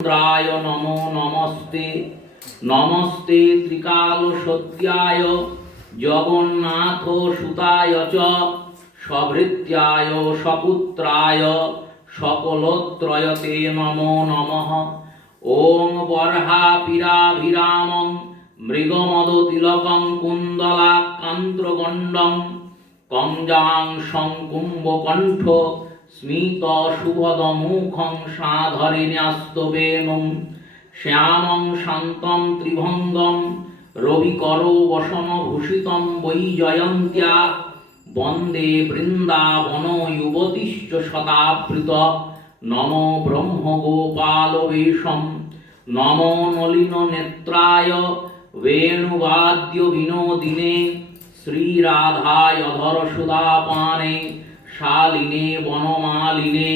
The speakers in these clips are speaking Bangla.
রায় নমো নমস্তে নমস্তে ত্রিকাল সত্যায় জগন্নাথ সুতায় চ সভৃত্যায় সপুত্রায় সকলত্রয়তে নমো নমঃ। ওম বর্হাপিরাভিরামং মৃগমদতিলকং কুণ্ডলাকান্ত্রগণ্ডং কঞ্জাং শঙ্কুম্ভকণ্ঠ স্মিত সুভদমুখং সাধরিণ্যাস্তবেনুং শ্যামং শান্তং ত্রিভঙ্গম রবিকরো বসনভূষিতং বৈজয়ন্ত্য়া বন্দে বৃন্দাবন যুবতিশ্চ শতাবৃত। নমো ব্রহ্মগোপালবেশম নমো নলিননেত্রায় বেণুবাদ্য বিনোদিনে শ্রীরাধায় ধরসুধাপানে শালিনে বনমালিনে।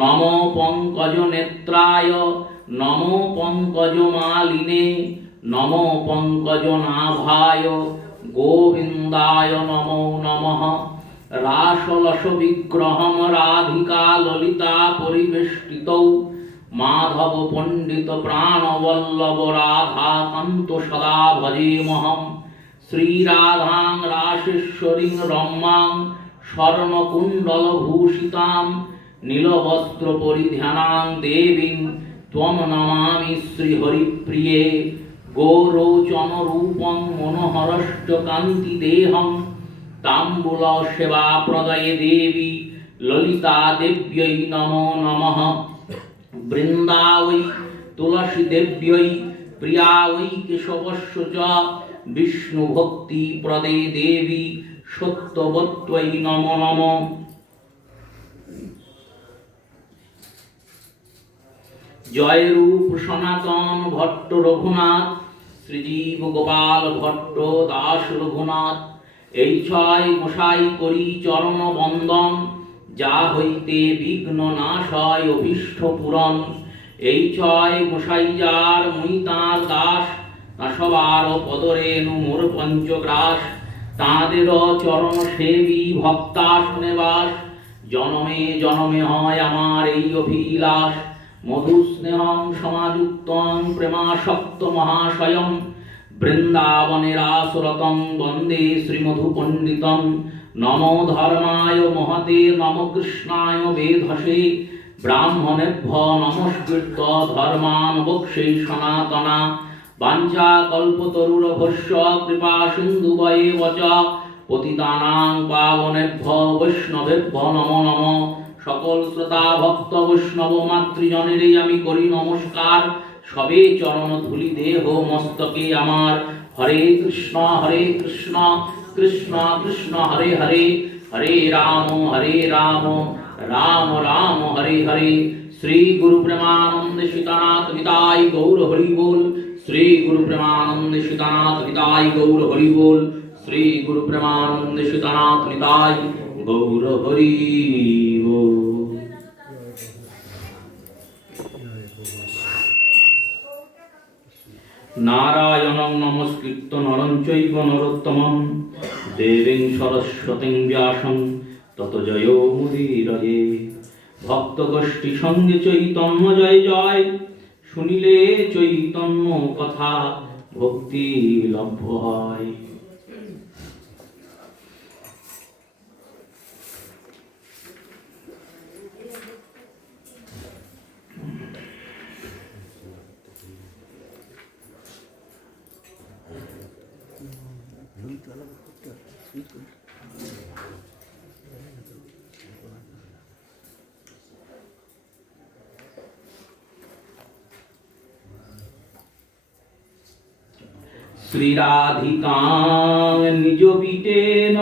নমো পঙ্কজনেত্রায় নমো পঙ্কজমালিনে নমো পঙ্কজনাভায় গোবিন্দায় নমো নমঃ। রাসলস বিগ্রহম রাধিকা ললিতা পরিবেষ্টিতৌ মাধব পণ্ডিত প্রাণবল্লভ রাধাকান্ত সদা ভজেমহম। শ্রীরাধাং রাসেশ্বরীং রম্যাং স্বর্ণকুণ্ডলভূষিতাং নীলবস্ত্রপরিধানাং দেবীং ত্বং নমামি শ্রীহরিপ্রিয়ে। গৌরোচনরূপং মনোহরশ্চ কান্তিদেহং তাম্বুল সেবাপ্রদয়ে দেবী ললিতা দেব্যৈ নমো নমঃ। বৃন্দা বৈ তুলসী দেব্যৈ প্রিয়া বৈ কেশবস্য চ বিষ্ণুভক্তিপ্রদে দেবী সত্যবত্ত্বৈ নমো নমঃ। জয় রূপ সনাতন ভট্ট রঘুনাথ শ্রীজীব গোপাল ভট্ট দাস রঘুনাথ। এই ছয় গোসাই করি চরণ বন্দন যা হইতে বিঘ্ন নাশ হয় অভীষ্ট পূরণ। এই ছয় গোসাই যার মুই তাঁর দাস সবার পদরেণু মোর পঞ্চগ্রাস। তাঁদের চরণ সেবী ভক্তাসনে বাস জনমে জনমে হয় আমার এই অভিলাষ। মধুস্নেহং সমাযুক্তং প্রেমাসক্ত মহাশয়ং বৃন্দাবনে রাসরতং বন্দে শ্রীমধুপণ্ডিতং। নমো ধর্মায় মহতে নমো কৃষ্ণায় বেধসে ব্রাহ্মণেভ্য নমস্কৃত্য ধর্মাन् বক্ষ্যে সনাতনা। বাঞ্ছা কল্পতরুর্ভস্য কৃপা সিন্ধুভ্যেব চ পতিতানাং পাবনেভ্যো বৈষ্ণবেভ্যো নমো নমঃ। সকল শ্রোতা ভক্ত বৈষ্ণব মাতৃজনেরে আমি করি নমস্কার। সবে চরণ ধুলি দেহ মস্তকে আমার। হরে কৃষ্ণ কৃষ্ণ কৃষ্ণ হরে হরে হরে রাম রাম রাম হরে হরে। শ্রী গুরু প্রেমানন্দ সীতানাথ নিতাই গৌর হরি বল। শ্রী গুরু প্রেমানন্দ সীতানাথ নিতাই গৌর হরি বল। শ্রী গুরু প্রেমানন্দ সীতানাথ নিতাই গৌর হরি বল। নারায়ণং নমস্কৃত্য নরং চৈব নরোত্তমং দেবীং সরস্বতীং ব্যাসং ততো জয়মুদীরয়ে। ভক্তগোষ্ঠী সঙ্গে চৈতন্য জয় জয় শুনিলে চৈতন্য কথা ভক্তি লভ্য হয়। শ্রীরাধিকাং নিজ বিটেন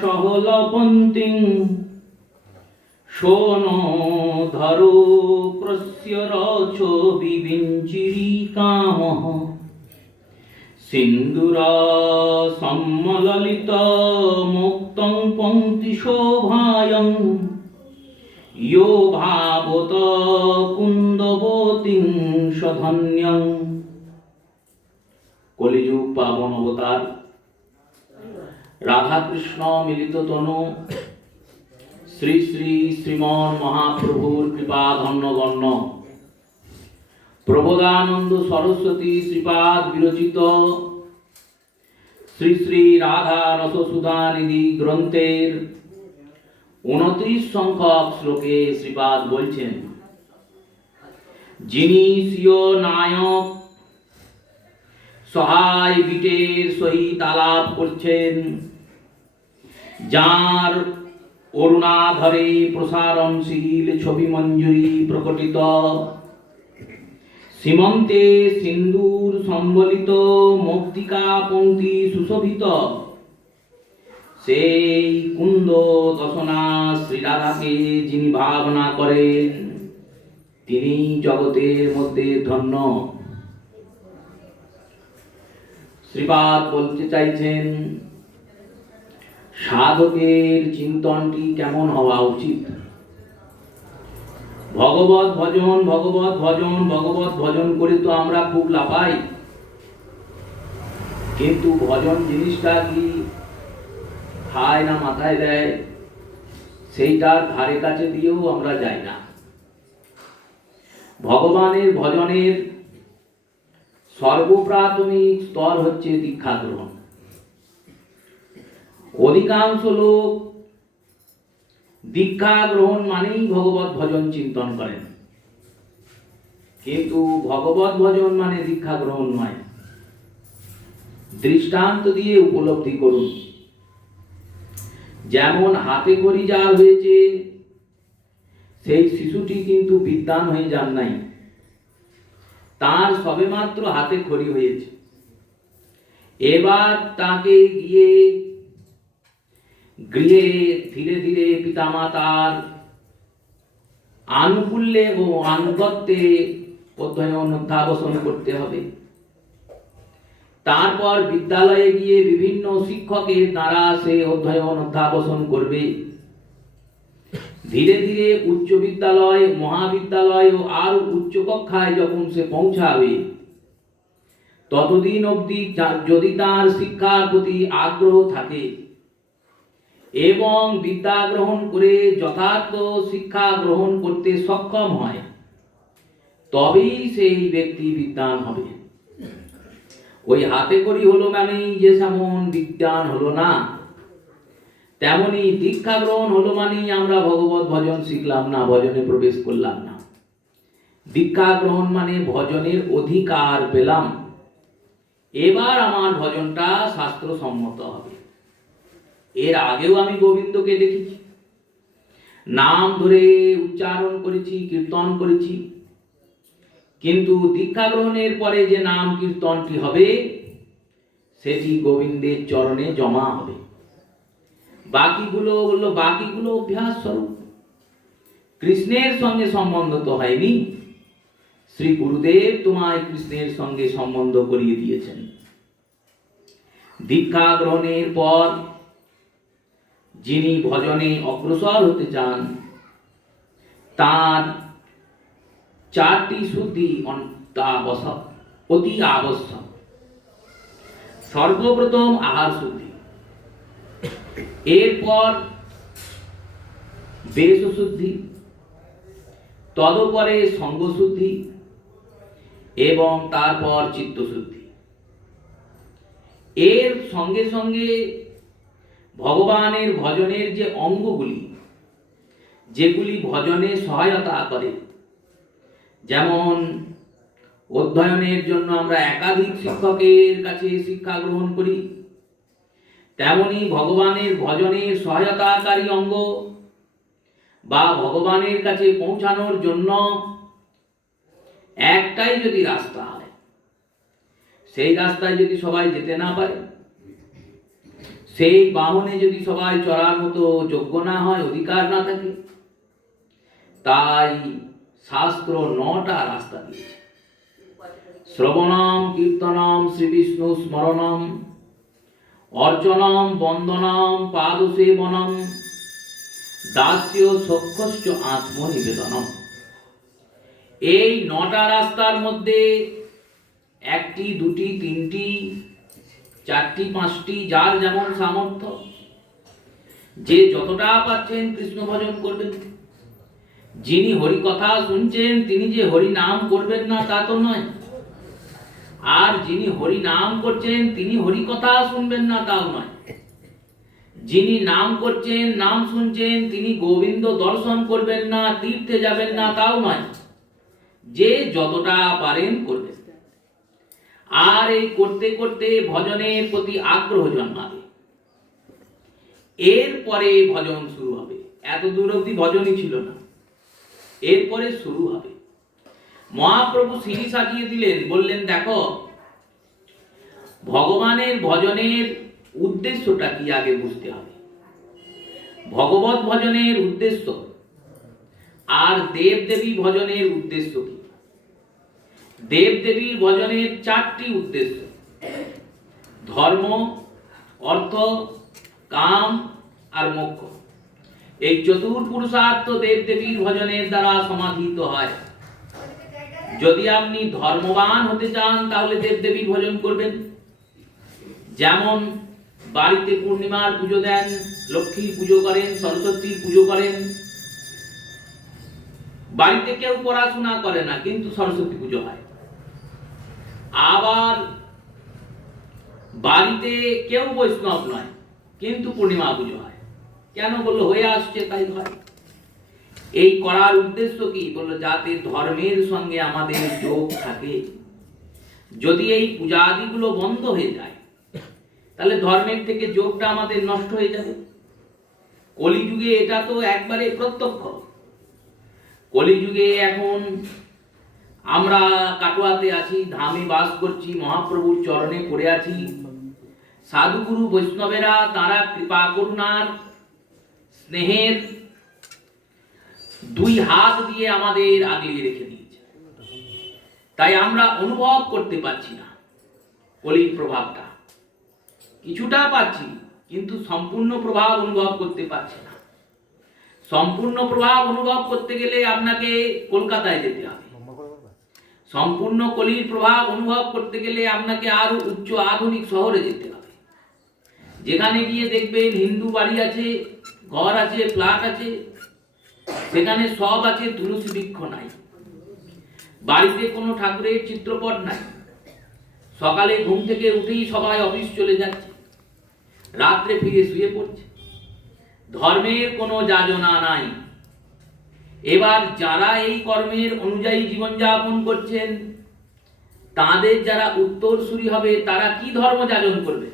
সহলপন্তিং শোন ধরো প্রস্য রচ বিবিঞ্চিরিকামঃ। সিন্দুর সম্মললিত মুক্তং পঙ্ক্তি শোভায়ং ইয়ো ভাবত কুন্দবতীং সধন্যং। কলিযুগ পাবন অবতার রাধা কৃষ্ণ মিলিত তনু শ্রী শ্রী শ্রীমন মহাপ্রভুর কৃপা ধন্য গণ্য। প্রবোধানন্দ সরস্বতী শ্রীপাদ বিরচিত শ্রী শ্রী রাধা রসসুধা নিধি গ্রন্থের 29 সংখ্যক শ্লোকে শ্রীপাদ বলছেন, যিনি স্বীয় নায়ক সহায় বিটের সহিত আলাপ করছেন, যার অরুণাধরে প্রসারণশীল ছবি মঞ্জুরি প্রকটিত, সীমন্তে সিন্দুর সম্বলিত মৌক্তিকা পঙ্ক্তি সুশোভিত, সেই কুন্দ দশনা শ্রীরাধাকে যিনি ভাবনা করেন, তিনি জগতের মধ্যে ধন্য। শ্রীপাদ বলতে চাইছেন, সাধকের চিন্তনটি কেমন হওয়া উচিত? ভগবত ভজন, ভগবত ভজন, ভগবত ভজন করে তো আমরা খুব লাপাই, কিন্তু ভজন জিনিসটা কি খায় না মাথায় দেয়, সেইটার ধারে কাছে দিয়েও আমরা যাই না। ভগবানের ভজনের সর্বপ্রাথমিক স্তর হচ্ছে দীক্ষা গ্রহণ। অধিকাংশ লোক দীক্ষা গ্রহণ মানেই ভগবত ভজন চিন্তন করেন, কিন্তু ভগবত ভজন মানে দীক্ষা গ্রহণ নয়। দৃষ্টান্ত দিয়ে উপলব্ধি করুন। যেমন হাতে খড়ি যার হয়েছে, সেই শিশুটি কিন্তু বিদ্বান হয়ে যান নাই, তার সবেমাত্র হাতে খড়ি হয়েছে। এবার তাকে গিয়ে গৃহে ধীরে ধীরে পিতামাতার আনুকূল্যে ও আনুগত্যে অধ্যয়ন অধ্যাবসন করতে হবে। তারপর বিদ্যালয়ে গিয়ে বিভিন্ন শিক্ষকের দ্বারা সে অধ্যয়ন অধ্যাবসন করবে। ধীরে ধীরে উচ্চ বিদ্যালয়, মহাবিদ্যালয় ও আর উচ্চ কক্ষায় যখন সে পৌঁছাবে, ততদিন অবধি যদি তার শিক্ষার প্রতি আগ্রহ থাকে এবং বিদ্যা গ্রহণ করে যথার্থ শিক্ষা গ্রহণ করতে সক্ষম হয়, তবেই সেই ব্যক্তি বিদ্বান হবে। ওই হাতে করি হলো মানেই যে যেমন বিদ্বান হলো না, তেমনি দীক্ষা গ্রহণ হলো মানেই আমরা ভগবত ভজন শিখলাম না, ভজনে প্রবেশ করলাম না। দীক্ষা গ্রহণ মানে ভজনের অধিকার পেলাম, এবার আমার ভজনটা শাস্ত্রসম্মত হবে। এর আগেও আমি গোবিন্দকে দেখেছি, নাম ধরে উচ্চারণ করেছি, কীর্তন করেছি, কিন্তু দীক্ষা গ্রহণের পরে যে নাম কীর্তনটি হবে, সেটি গোবিন্দের চরণে জমা হবে। বাকিগুলো অভ্যাস স্বরূপ। কৃষ্ণের সঙ্গে সম্বন্ধ তো হয়নি। শ্রী গুরুদেব তোমায় কৃষ্ণের সঙ্গে সম্বন্ধ করিয়ে দিয়েছেন। দীক্ষা গ্রহণের পর যিনি ভজনে অগ্রসর হতে চান, তার 4টি শুদ্ধি অতি আবশ্যক। সর্বপ্রথম আহার শুদ্ধি, এরপর বেশ শুদ্ধি, তদপরে সঙ্গ শুদ্ধি এবং তারপর চিত্তশুদ্ধি। এর সঙ্গে সঙ্গে ভগবানের ভজনের যে অঙ্গগুলি, যেগুলি ভজনে সহায়তা করে, যেমন অধ্যয়নের জন্য আমরা একাধিক শিক্ষকের কাছে শিক্ষা গ্রহণ করি, তেমনি ভগবানের ভজনের সহায়তাকারী অঙ্গ বা ভগবানের কাছে পৌঁছানোর জন্য একটাই যদি রাস্তা হয়, সেই রাস্তায় যদি সবাই যেতে না পারে, সেই বাহনে যদি সবাই চড়ার মতো যোগ্য না হয়, অধিকার না থাকে, তাই শাস্ত্র 9টা রাস্তা দিয়েছে। শ্রবণম কীর্তনম শ্রী বিষ্ণু স্মরণম অর্চনম বন্দনম পাদসেবনম দাস্য সখ্যশ্চ আত্মনিবেদনম। এই 9টা রাস্তার মধ্যে 1টি, 2টি, 3টি, 4টি, 5টি, যার যেমন সামর্থ্য, যে যতটা পাচ্ছেন কৃষ্ণ ভজন করবেন, যিনি হরি কথা শুনছেন তিনি যে হরি নাম করবেন না তা তো নয়, আর যিনি হরি নাম করছেন তিনি হরি কথা শুনবেন না তাও নয়। যিনি নাম করছেন নাম শুনছেন তিনি গোবিন্দ দর্শন করবেন না, তীর্থে যাবেন না তাও নয়। যে যতটা পারেন করবেন, আর এই করতে করতে ভজনের প্রতি আগ্রহ জন্মাবে, এরপরে ভজন শুরু হবে। এত দূর অবধি ভজনই ছিল না, এরপরে শুরু হবে। মহাপ্রভু সিঁড়ি সাজিয়ে দিলেন, বললেন দেখো ভগবানের ভজনের উদ্দেশ্যটা কি আগে বুঝতে হবে। ভগবত ভজনের উদ্দেশ্য আর দেব দেবী ভজনের উদ্দেশ্য কি। দেব দেবীর ভজনের চারটি উদ্দেশ্য: ধর্ম, অর্থ, কাম আর মোক্ষ। এই চতুর্পুরুষার্থ দেব দেবীর ভজনের দ্বারা সমাধিত হয়। যদি আপনি ধর্মবান হতে চান তাহলে দেব দেবীর ভজন করবেন। যেমন বাড়িতে পূর্ণিমার পুজো দেন, লক্ষ্মীর পুজো করেন, সরস্বতীর পুজো করেন। বাড়িতে কেউ পড়াশোনা করে না কিন্তু সরস্বতী পুজো হয়। আবার বাড়িতে কেউ বৈষ্ণব নয় কিন্তু পূর্ণিমা পুজো হয়। কেন বললো? হয়ে আসছে তাই হয়। এই করার উদ্দেশ্য কি? বললো যাতে ধর্মের সঙ্গে আমাদের যোগ থাকে। যদি এই পূজাদিগুলো বন্ধ হয়ে যায় তাহলে ধর্মের থেকে যোগটা আমাদের নষ্ট হয়ে যাবে। কলিযুগে এটা তো একবারে প্রত্যক্ষ। কলিযুগে এখন আমরা কাটোয়াতে আছি, ধামে বাস করছি, মহাপ্রভুর চরণে পড়ে আছি। সাধুগুরু বৈষ্ণবেরা তারা কৃপা করুণার স্নেহের দুই হাত দিয়ে আমাদের আগলিয়ে রেখে দিয়েছে। তাই আমরা অনুভব করতে পারছি না কলির প্রভাবটা। কিছুটা পাচ্ছি কিন্তু সম্পূর্ণ প্রভাব অনুভব করতে পারছি না। সম্পূর্ণ প্রভাব অনুভব করতে গেলে আপনাকে কলকাতায় যেতে হবে। সম্পূর্ণ কলির প্রভাব অনুভব করতে গেলে আপনাকে আরো উচ্চ আধুনিক শহরে যেতে হবে, যেখানে গিয়ে দেখবেন হিন্দু বাড়ি আছে, ঘর আছে, ফ্ল্যাট আছে, সেখানে সব আছে, তুলসী বৃক্ষ নাই, বাড়িতে কোনো ঠাকুরের চিত্রপট নাই। সকালে ঘুম থেকে উঠেই সবাই অফিস চলে যাচ্ছে, রাত্রে ফিরে শুয়ে পড়ছে, ধর্মের কোনো যাজনা নাই। এবার যারা এই কর্মের অনুযায়ী জীবনযাপন করছেন তাদের যারা উত্তরসূরি হবে তারা কি ধর্ম যাজন করবে?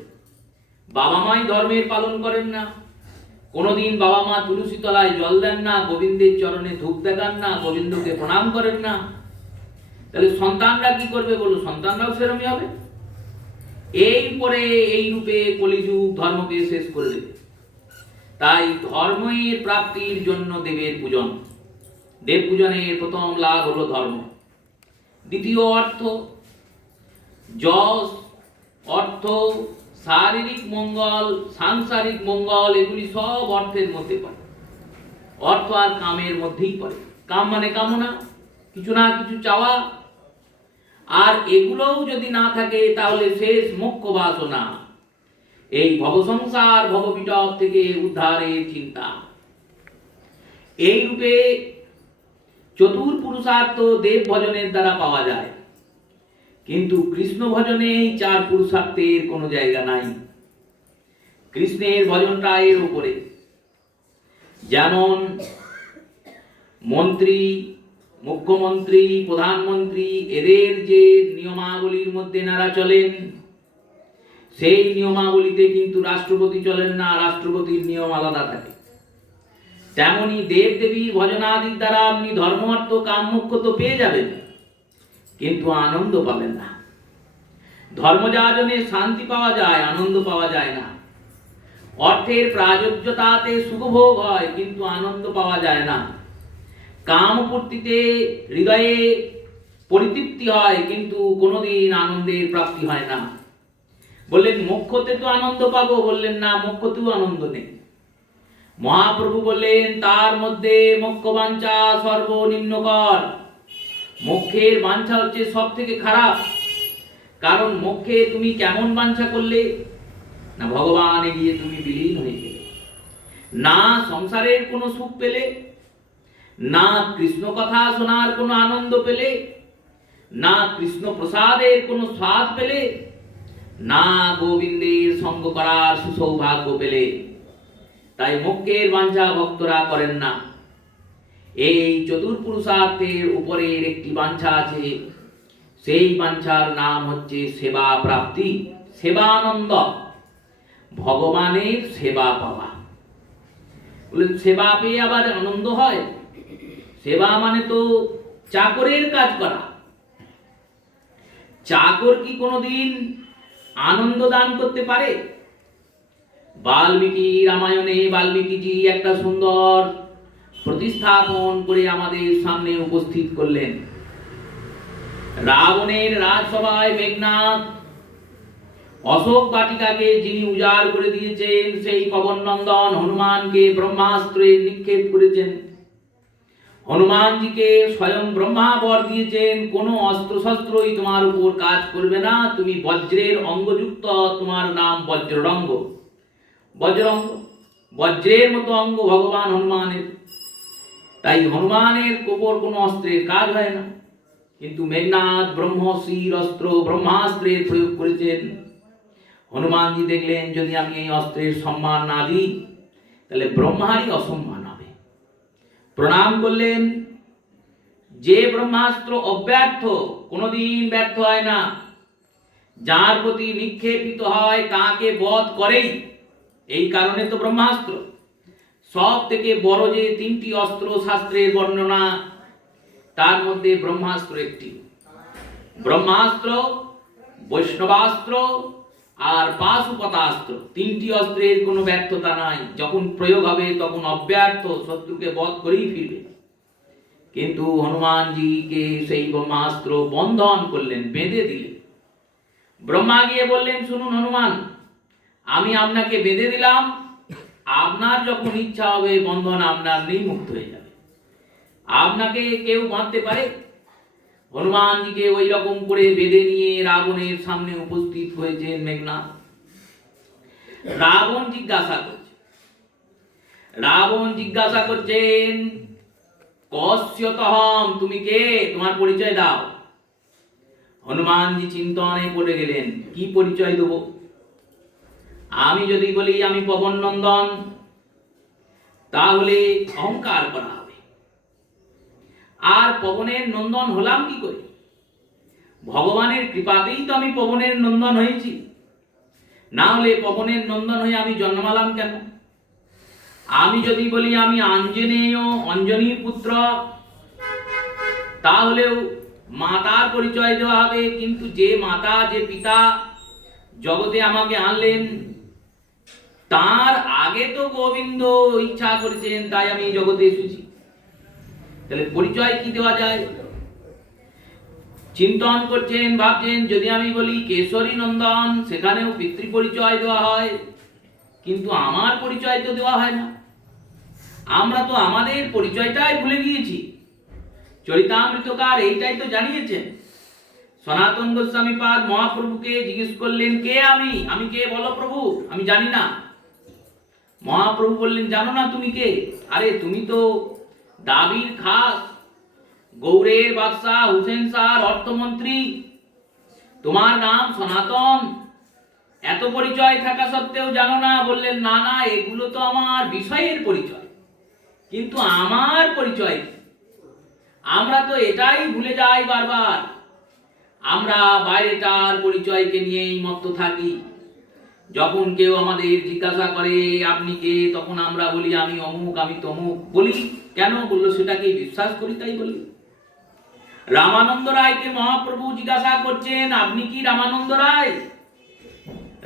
বাবা মাই ধর্মের পালন করেন না, কোনোদিন বাবা মা তুলসী তলায় জল দেন না, গোবিন্দের চরণে ধূপ দেখান না, গোবিন্দকে প্রণাম করেন না, তাহলে সন্তানরা কি করবে? বলো, সন্তানরাও সেরকমই হবে। এই পরে এই রূপে কলিযুগ ধর্মকে শেষ করে দেবে। তাই ধর্মের প্রাপ্তির জন্য দেবের পূজন। দেব পূজনের প্রথম লাভ হলো ধর্ম। দ্বিতীয় অর্থ, যশ, অর্থ, শারীরিক মঙ্গল, সাংসারিক মঙ্গল, এগুলি সব অর্থের মধ্যে পড়ে। অর্থ আর কামের মধ্যেই পড়ে। কাম মানে কামনা, কিছু না কিছু চাওয়া। আর এগুলোও যদি না থাকে তাহলে শেষ মোক্ষ বাসনা, এই ভবসংসার ভববিটপ থেকে উদ্ধারের চিন্তা। এই রূপে চতুর্পুরুষার্থ দেব ভজনের দ্বারা পাওয়া যায়, কিন্তু কৃষ্ণ ভজনে এই চার পুরুষার্থের কোনো জায়গা নাই। কৃষ্ণের ভজনটা এর উপরে। যেমন মন্ত্রী, মুখ্যমন্ত্রী, প্রধানমন্ত্রী, এদের যে নিয়মাবলীর মধ্যে নারা চলেন, সেই নিয়মাবলীতে কিন্তু রাষ্ট্রপতি চলেন না, রাষ্ট্রপতির নিয়ম আলাদা থাকে। তেমনি দেব দেবীর ভজনাদির দ্বারা আপনি ধর্ম, অর্থ, কাম, মোক্ষ তো পেয়ে যাবেন, কিন্তু আনন্দ পাবেন না। ধর্মযাজনে শান্তি পাওয়া যায়, আনন্দ পাওয়া যায় না। অর্থের প্রাযোজ্যতাতে সুখভোগ হয় কিন্তু আনন্দ পাওয়া যায় না। কামপূর্তিতে হৃদয়ে পরিতৃপ্তি হয় কিন্তু কোনোদিন আনন্দের প্রাপ্তি হয় না। বললেন মোক্ষতে তো আনন্দ পাবো, বললেন না, মোক্ষতেও আনন্দ নেই। মহাপ্রভু বললেন তার মধ্যে মোক্ষ বাঞ্ছা সর্বনিম্নকর। মোক্ষের বাঞ্ছা হচ্ছে সব থেকে খারাপ। কারণ মোক্ষে তুমি কেমন বাঞ্ছা করলে? না ভগবানে গিয়ে তুমি বিলীন হয়ে গেলে, না সংসারের কোনো সুখ পেলে, না কৃষ্ণ কথা শোনার কোনো আনন্দ পেলে, না কৃষ্ণ প্রসাদের কোনো স্বাদ পেলে, না গোবিন্দের সঙ্গ করার সুসৌভাগ্য পেলে। তাই মোক্ষের বাঞ্ছা ভক্তরা করেন না। এই চতুর্পুরুষার্থের উপরের একটি বাঞ্ছা আছে, সেই বাঞ্ছার নাম হচ্ছে সেবা প্রাপ্তি, সেবানন্দ, ভগবানের সেবা পাওয়া। বলে সেবা পেয়ে আবার আনন্দ হয়? সেবা মানে তো চাকরের কাজ করা। চাকর কি কোনোদিন আনন্দ দান করতে পারে? বাল্মীকি রামায়ণে বাল্মীকিজি একটা সুন্দর প্রতিস্থাপন করে আমাদের সামনে উপস্থিত করলেন। রাবণের রাজসভায় মেঘনাদ অশোক বাটিকাকে যিনি উজাড় করে দিয়েছেন, সেই পবন নন্দন হনুমানকে ব্রহ্মাস্ত্রে নিক্ষেপ করেছেন। হনুমানজিকে স্বয়ং ব্রহ্মা বর দিয়েছেন, কোনো অস্ত্র শস্ত্রই তোমার উপর কাজ করবে না, তুমি বজ্রের অঙ্গযুক্ত, তোমার নাম বজ্ররঙ্গ। বজ্রঙ্গ, বজ্রের মতো অঙ্গ ভগবান হনুমানের। তাই হনুমানের উপর কোনো অস্ত্রের কাজ হয় না। কিন্তু মেঘনাদ ব্রহ্মশির অস্ত্র ব্রহ্মাস্ত্রের প্রয়োগ করেছেন। হনুমানজি দেখলেন, যদি আমি এই অস্ত্রের সম্মান না দিই তাহলে ব্রহ্মারই অসম্মান হবে। প্রণাম করলেন। যে ব্রহ্মাস্ত্র অব্যর্থ, কোনোদিন ব্যর্থ হয় না, যার প্রতি নিক্ষেপিত হয় তাকে বধ করেই। এই কারণে তো ব্রহ্মাস্ত্র সব থেকে বড়। যে তিনটি অস্ত্র শাস্ত্রের বর্ণনা, তার মধ্যে ব্রহ্মাস্ত্র একটি। ব্রহ্মাস্ত্র, বৈষ্ণবাস্ত্র আর পাশুপতাস্ত্র, তিনটি অস্ত্রের কোনো ব্যর্থতা নাই। যখন প্রয়োগ হবে তখন অব্যর্থ, শত্রুকে বধ করেই ফিরবে। কিন্তু হনুমানজিকে সেই ব্রহ্মাস্ত্র বন্ধন করলেন, বেঁধে দিলেন। ব্রহ্মা গিয়ে বললেন, শুনুন হনুমান, আমি আপনাকে বেঁধে দিলাম, আপনার যখন ইচ্ছা হবে বন্ধন আপনার নেই, মুক্ত হয়ে যাবে। আপনাকে কেউ বাঁধতে পারে? হনুমানজিকে ওই রকম করে বেঁধে নিয়ে রাবণের সামনে উপস্থিত হয়েছেন মেঘনাদ। রাবণ জিজ্ঞাসা করছেন, কস্যতহম, তুমি কে? তোমার পরিচয় দাও। হনুমানজি চিন্তনে পড়ে গেলেন, কি পরিচয় দেব? আমি যদি বলি আমি পবন নন্দন, তাহলে অহংকার করা হবে। আর পবনের নন্দন হলাম কি করে? ভগবানের কৃপাতেই তো আমি পবনের নন্দন হয়েছি, না হলে পবনের নন্দন হয়ে আমি জন্মালাম কেন? আমি যদি বলি আমি আঞ্জনেয়, অঞ্জনীর পুত্র, তাহলেও মাতার পরিচয় দেওয়া হবে। কিন্তু যে মাতা, যে পিতা জগতে আমাকে আনলেন, তার আগে তো গোবিন্দ ইচ্ছা করেছেন, তাই আমি জগতে এসেছি। তাহলে পরিচয় কি দেওয়া যায়? চিন্তন করছেন, ভাবছেন, যদি আমি বলি কেশরী নন্দন, সেখানেও পিতৃ পরিচয় দেওয়া হয়, কিন্তু আমার পরিচয় তো দেওয়া হয় না। আমরা তো আমাদের পরিচয়টাই ভুলে গিয়েছি। চরিতামৃতকার এইটাই তো জানিয়েছেন। সনাতন গোস্বামী পাদ মহাপ্রভুকে জিজ্ঞেস করলেন, কে আমি? আমি কে বলো প্রভু? আমি জানি না। মহাপ্রভু বললেন, জানো না তুমি কে? আরে তুমি তো দাবির খাস, গৌড়ের বাদশাহ হুসেন শাহর অর্থমন্ত্রী, তোমার নাম সনাতন, এত পরিচয় থাকা সত্ত্বেও জানো না? বললেন, না না, এগুলো তো আমার বিষয়ের পরিচয়, কিন্তু আমার পরিচয় আমরা তো এটাই ভুলে যাই বারবার। আমরা বাইরেটার পরিচয়কে নিয়েই মত্ত থাকি। যখন কেউ আমাদের জিজ্ঞাসা করে আপনি কে, তখন আমরা বলি আমি অমুক, আমি তমুক। বলি কেন? বললো সেটাকে বিশ্বাস করি তাই বলি। রামানন্দ রায়কে মহাপ্রভু জিজ্ঞাসা করছেন, আপনি কি রামানন্দ রায়?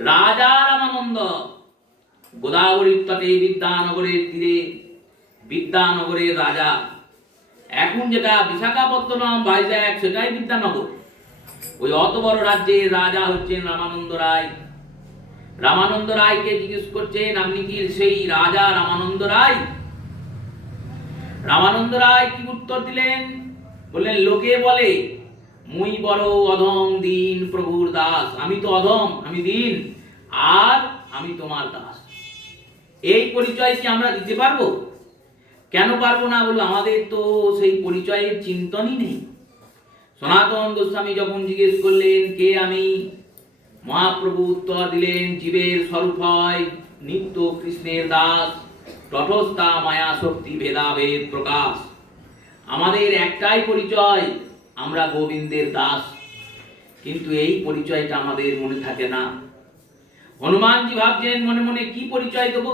রাজা রামানন্দ, গোদাবরীর তটে বিদ্যানগরের তীরে, বিদ্যানগরের রাজা। এখন যেটা বিশাখাপত্তনম, ভাইজ্যাক, সেটাই বিদ্যানগর। ওই অত বড় রাজ্যের রাজা হচ্ছেন রামানন্দ রায়। রামানন্দ রায়কে জিজ্ঞেস করছেন, আপনি কি সেই রাজা রামানন্দ রায়? রামানন্দ রায় কি উত্তর দিলেন? বললেন, লোকে বলে মুই বড় অধম দীন প্রভুর দাস। আমি তো অধম, আমি দীন, আর আমি তোমার দাস। এই পরিচয় কি আমরা দিতে পারবো? কেন পারবো না? বললো আমাদের তো সেই পরিচয়ের চিন্তনই নেই। সনাতন গোস্বামী যখন জিজ্ঞেস করলেন কে আমি, মহাপ্রভু উত্তর দিলেন জীবের স্বরূপ হয় নিত্য কৃষ্ণের দাস, তটস্থা মায়া শক্তি ভেদাভেদ প্রকাশ। আমাদের একটাই পরিচয়, আমরা গোবিন্দের দাস, কিন্তু এই পরিচয়টা আমাদের মনে থাকে না। হনুমানজি ভাবছেন মনে মনে কি পরিচয় দেব।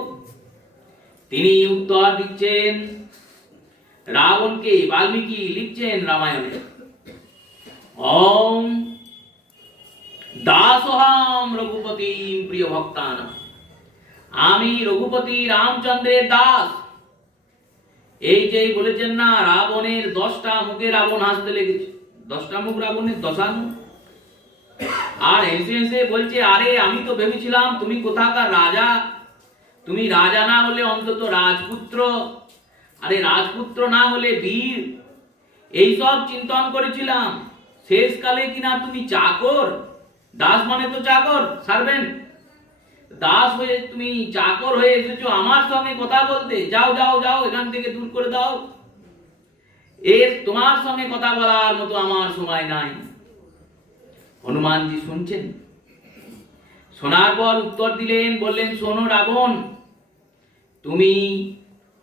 তিনি উত্তর দিচ্ছেন রাবণকে। বাল্মীকি লিখছেন রামায়ণে, ওম দাসোহাম রঘুপতি প্রিয় ভক্তানাম, আমি রঘুপতি রামচন্দ্রের দাস। এই যে বলেছেন না রাবণের 10টা মুখে রাবণ হাসতে লেগেছে, 10টা মুখ রাবণের, 10 মুখ। আর হেসে হেসে বলছে আরে আমি তো ভেবেছিলাম তুমি কোথাকার রাজা, তুমি রাজা না হলে অন্তত রাজপুত্র, আরে রাজপুত্র না হলে বীর, এইসব চিন্তন করেছিলাম। শেষকালে কিনা তুমি চাকর, দাস মানে তো চাকর, সার্ভেন্ট, দাস হয়ে তুমি চাকর হয়ে এসেছো আমার সঙ্গে কথা বলতে। যাও যাও যাও, এখান থেকে দূর করে দাও, এর তোমার সঙ্গে কথা বলার মতো আমার সময় নাই। হনুমানজি শুনছেন, শোনার পর উত্তর দিলেন, বললেন শোনো রাবণ, তুমি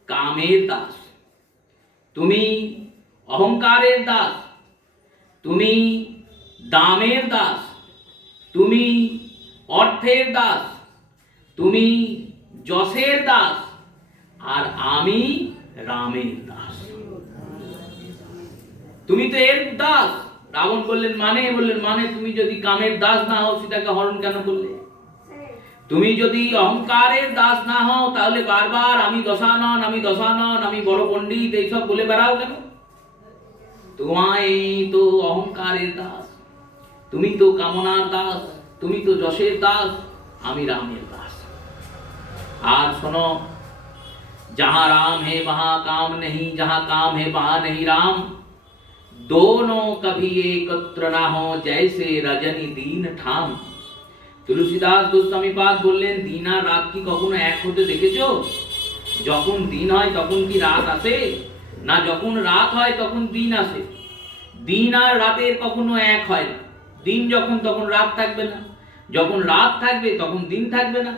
কামের দাস, তুমি অহংকারের দাস, তুমি দামের দাস, তুমি অর্থের দাস, তুমি যশের দাস, আর আমি রামের দাস। তুমি তো এর দাস। রাবণ বললেন মানে? বললেন মানে তুমি যদি কামের দাস না হও সীতাকে হরণ কেন করলে? তুমি যদি অহংকারের দাস না হও তাহলে বারবার আমি দশানন, আমি দশানন, আমি বড় পণ্ডিত এইসব বলে বেড়াও কেন? তোমায় তো অহংকারের দাস, তুমি তো কামনার দাস, তুমি তো যশের দাস, আমি রামের দাস। আর শোনো, जहां राम है वहां काम नहीं, जहां काम है वहां नहीं राम, दोनों कभी एकत्र ना हो जैसे रजनी दीन ठाम। তুলসীদাস গোস্বামী পাদ বললেন দিন আর রাত কি কখনো এক হতে দেখেছো? যখন দিন হয় তখন কি রাত আসে? না যখন রাত হয় তখন দিন আসে। দিন আর রাতের কখনো এক হয় না। দিন যখন তখন রাত থাকবে না, যখন রাত থাকবে তখন দিন থাকবে না।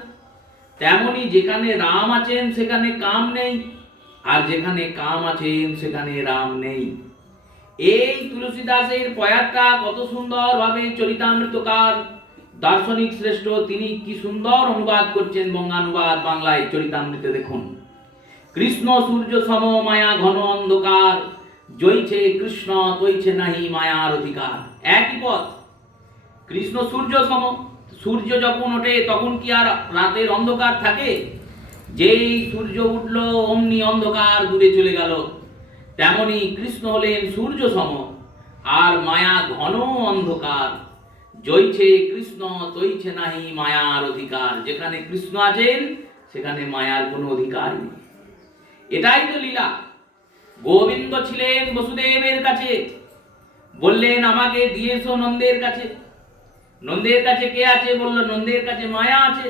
তেমনি যেখানে রাম আছেন সেখানে কাম নেই, আর যেখানে কাম আছেন সেখানে রাম নেই। এই তুলসীদাসের পয়ারটা কত সুন্দর ভাবে চরিতামৃতকার দার্শনিক শ্রেষ্ঠ তিনি কি সুন্দর অনুবাদ করছেন, বঙ্গানুবাদ বাংলায় চরিতামৃতে দেখুন। কৃষ্ণ সূর্য সম মায়া ঘন অন্ধকার, জয়ছে কৃষ্ণ তৈছে নাহি মায়ার অধিকার। একই পথ, কৃষ্ণ সূর্য সম, সূর্য যখন ওঠে তখন কি আর রাতের অন্ধকার থাকে? যেই সূর্য উঠলো অমনি অন্ধকার দূরে চলে গেল। তেমনি কৃষ্ণ হলেন সূর্য সম, আর মায়া ঘন অন্ধকার। জয়ছে কৃষ্ণ তৈছে নাহি মায়ার অধিকার। যেখানে কৃষ্ণ আছেন সেখানে মায়ার কোনো অধিকার নেই। এটাই তো লীলা। গোবিন্দ ছিলেন বসুদেবের কাছে, বললেন আমাকে দিয়েছো নন্দের কাছে। নন্দের কাছে কে আছে? বলল নন্দের কাছে মায়া আছে।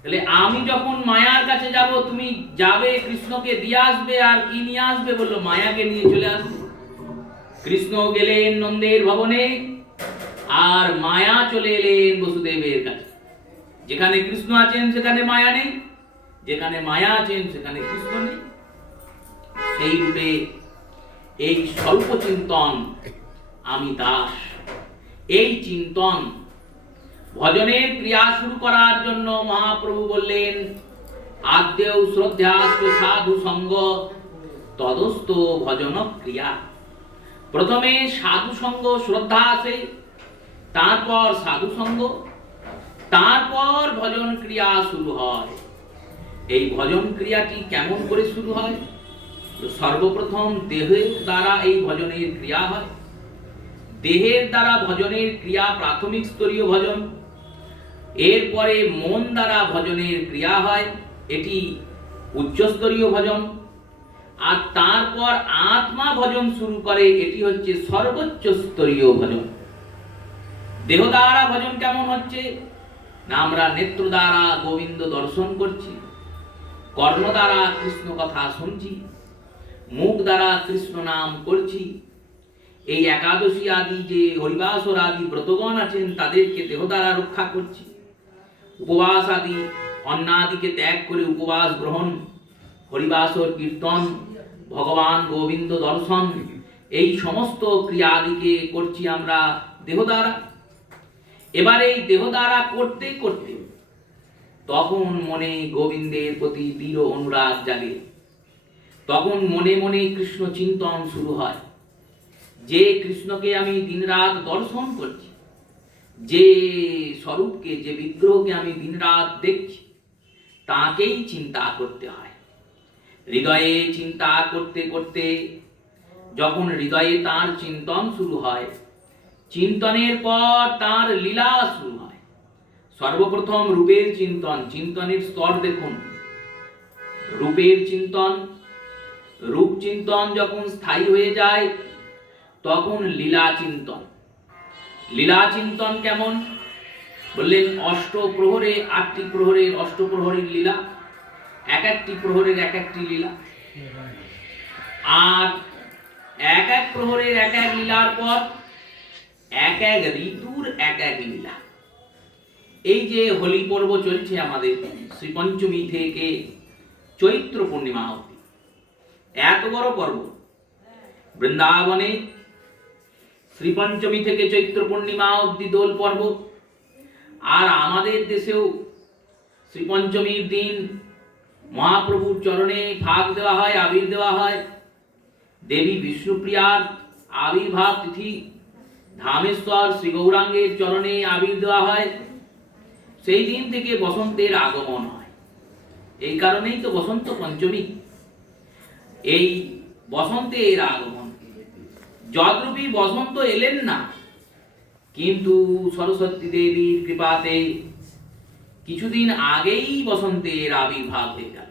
তাহলে আমি যখন মায়ার কাছে যাব, তুমি যাবে কৃষ্ণকে দিয়ে আসবে, আর কি নিয়ে আসবে? বললো মায়াকে নিয়ে চলে আসবে। কৃষ্ণ গেলেন নন্দের ভবনে, আর মায়া চলে এলেন বসুদেবের কাছে। যেখানে কৃষ্ণ আছেন সেখানে মায়া নেই, যেখানে মায়া আছেন সেখানে কৃষ্ণ নেই। সেই রূপে এই স্বল্প চিন্তন আমি দাস, এই চিন্তন ভজনের ক্রিয়া শুরু করার জন্য মহাপ্রভু বললেন আদ্যেও শ্রদ্ধাস্ত সাধু সঙ্গ তদস্ত ভজন ক্রিয়া। প্রথমে সাধু সঙ্গ শ্রদ্ধা আসে, তারপর সাধু সঙ্গ, তারপর ভজন ক্রিয়া শুরু হয়। এই ভজন ক্রিয়াটি কেমন করে শুরু হয়? সর্বপ্রথম দেহের দ্বারা এই ভজনের ক্রিয়া হয়। দেহের দ্বারা ভজনের ক্রিয়া প্রাথমিক স্তরীয় ভজন। এরপরে মন দ্বারা ভজনের ক্রিয়া হয়, এটি উচ্চস্তরীয় ভজন। আর তারপর আত্মা ভজন শুরু করে, এটি হচ্ছে সর্বোচ্চ স্তরীয় ভজন। দেহ দ্বারা ভজন কেমন হচ্ছে না, আমরা নেত্র দ্বারা গোবিন্দ দর্শন করছি, কর্ণ দ্বারা কৃষ্ণ কথা শুনছি, মুখ দ্বারা কৃষ্ণ নাম করছি। এই একাদশী আদি যে হরিবাসর আদি ব্রতগণ আছেন তাদেরকে দেহ দ্বারা রক্ষা করছি। উপবাস আদি অন্নাদিকে ত্যাগ করে উপবাস গ্রহণ, হরিবাসর কীর্তন, ভগবান গোবিন্দ দর্শন, এই সমস্ত ক্রিয়াদিকে করছি আমরা দেহ দ্বারা। এবার এই দেহ দ্বারা করতে করতে তখন মনে গোবিন্দের প্রতি দৃঢ় অনুরাগ জাগে। তখন মনে মনে কৃষ্ণ চিন্তন শুরু হয়, যে কৃষ্ণকে আমি দিনরাত দর্শন করছি, যে স্বরূপকে, যে বিগ্রহকে আমি দিনরাত দেখছি, তাকেই চিন্তা করতে হয়। হৃদয়ে চিন্তা করতে করতে যখন হৃদয়ে তার চিন্তন শুরু হয়, চিন্তনের পর তার লীলা শুরু হয়। সর্বপ্রথম রূপের চিন্তন, চিন্তনের স্তর দেখুন। রূপের চিন্তন, রূপ চিন্তন যখন স্থায়ী হয়ে যায় তখন লীলা চিন্তন। লীলা চিন্তন কেমন বললেন? অষ্টপ্রহরে 8টি প্রহরের অষ্টপ্রহরীর লীলা, এক একটি প্রহরের এক একটি লীলা, আর এক এক প্রহরের এক এক লীলার পর এক এক ঋতুর এক এক লীলা। এই যে হোলি পর্ব চলছে আমাদের, শ্রী পঞ্চমী থেকে চৈত্র পূর্ণিমা অবধি, এত বড় পর্ব। বৃন্দাবনে শ্রী পঞ্চমী থেকে চৈত্র পূর্ণিমা অবধি দোল পর্ব, আর আমাদের দেশেও শ্রী পঞ্চমীর দিন মহাপ্রভুর চরণে ভাগ দেওয়া হয়, আবির দেওয়া হয়। দেবী বিষ্ণুপ্রিয়ার আবির্ভাব তিথি, ধামেশ্বর শ্রী গৌরাঙ্গের চরণে আবির দেওয়া হয়। সেই দিন থেকে বসন্তের আগমন হয়। এই কারণেই তো বসন্ত পঞ্চমী। এই বসন্তের আগমন, যদ্রূপী বসন্ত এলেন না, কিন্তু সরস্বতী দেবীর কৃপাতে কিছুদিন আগেই বসন্তের আবির্ভাব হয়ে গেল।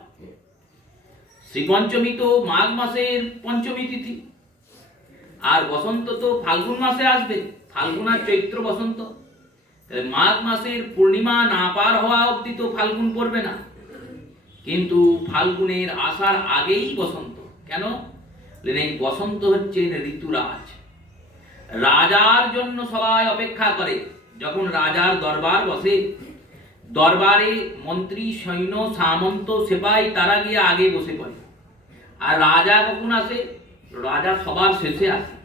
শ্রী পঞ্চমী তো মাঘ মাসের পঞ্চমী তিথি, আর বসন্ত তো ফাল্গুন মাসে আসবে, ফাল্গুন আর চৈত্র বসন্ত। তাহলে মাঘ মাসের পূর্ণিমা না পার হওয়া অবধি তো ফাল্গুন পড়বে না, কিন্তু ফাল্গুনের আসার আগেই বসন্ত। কেন? এই বসন্ত হচ্ছে ঋতুরাজ। রাজার জন্য সবাই অপেক্ষা করে। যখন রাজার দরবার বসে, দরবারে মন্ত্রী, সৈন্য, সামন্ত, সেপাই তারা গিয়ে আগে বসে পড়ে। আর রাজা কখন আসে? রাজা সবার শেষে আসে।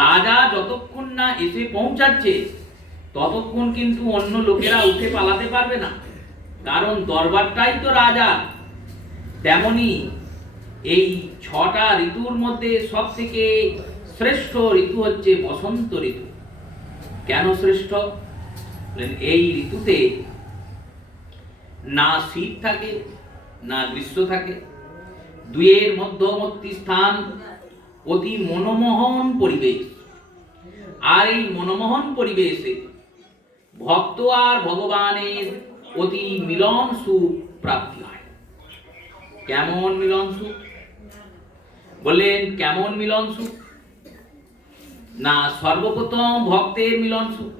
রাজা যতক্ষণ না এসে পৌঁছাচ্ছে ততক্ষণ কিন্তু অন্য লোকেরা উঠে পালাতে পারবে না, কারণ দরবারটাই তো রাজা। তেমনি এই 6টা ঋতুর মধ্যে সব থেকে শ্রেষ্ঠ ঋতু হচ্ছে বসন্ত ঋতু। কেন শ্রেষ্ঠ? এই ঋতুতে না শীত থাকে না গ্রীষ্ম থাকে, দুয়ের মধ্যবর্তী স্থান, অতি মনোমোহন পরিবেশ। আর এই মনোমোহন পরিবেশে ভক্ত আর ভগবানের অতি মিলন সুখ প্রাপ্তি হয়। কেমন মিলন সুখ বললেন? কেমন মিলন সুখ? না, সর্বপ্রথম ভক্তের মিলন সুখ।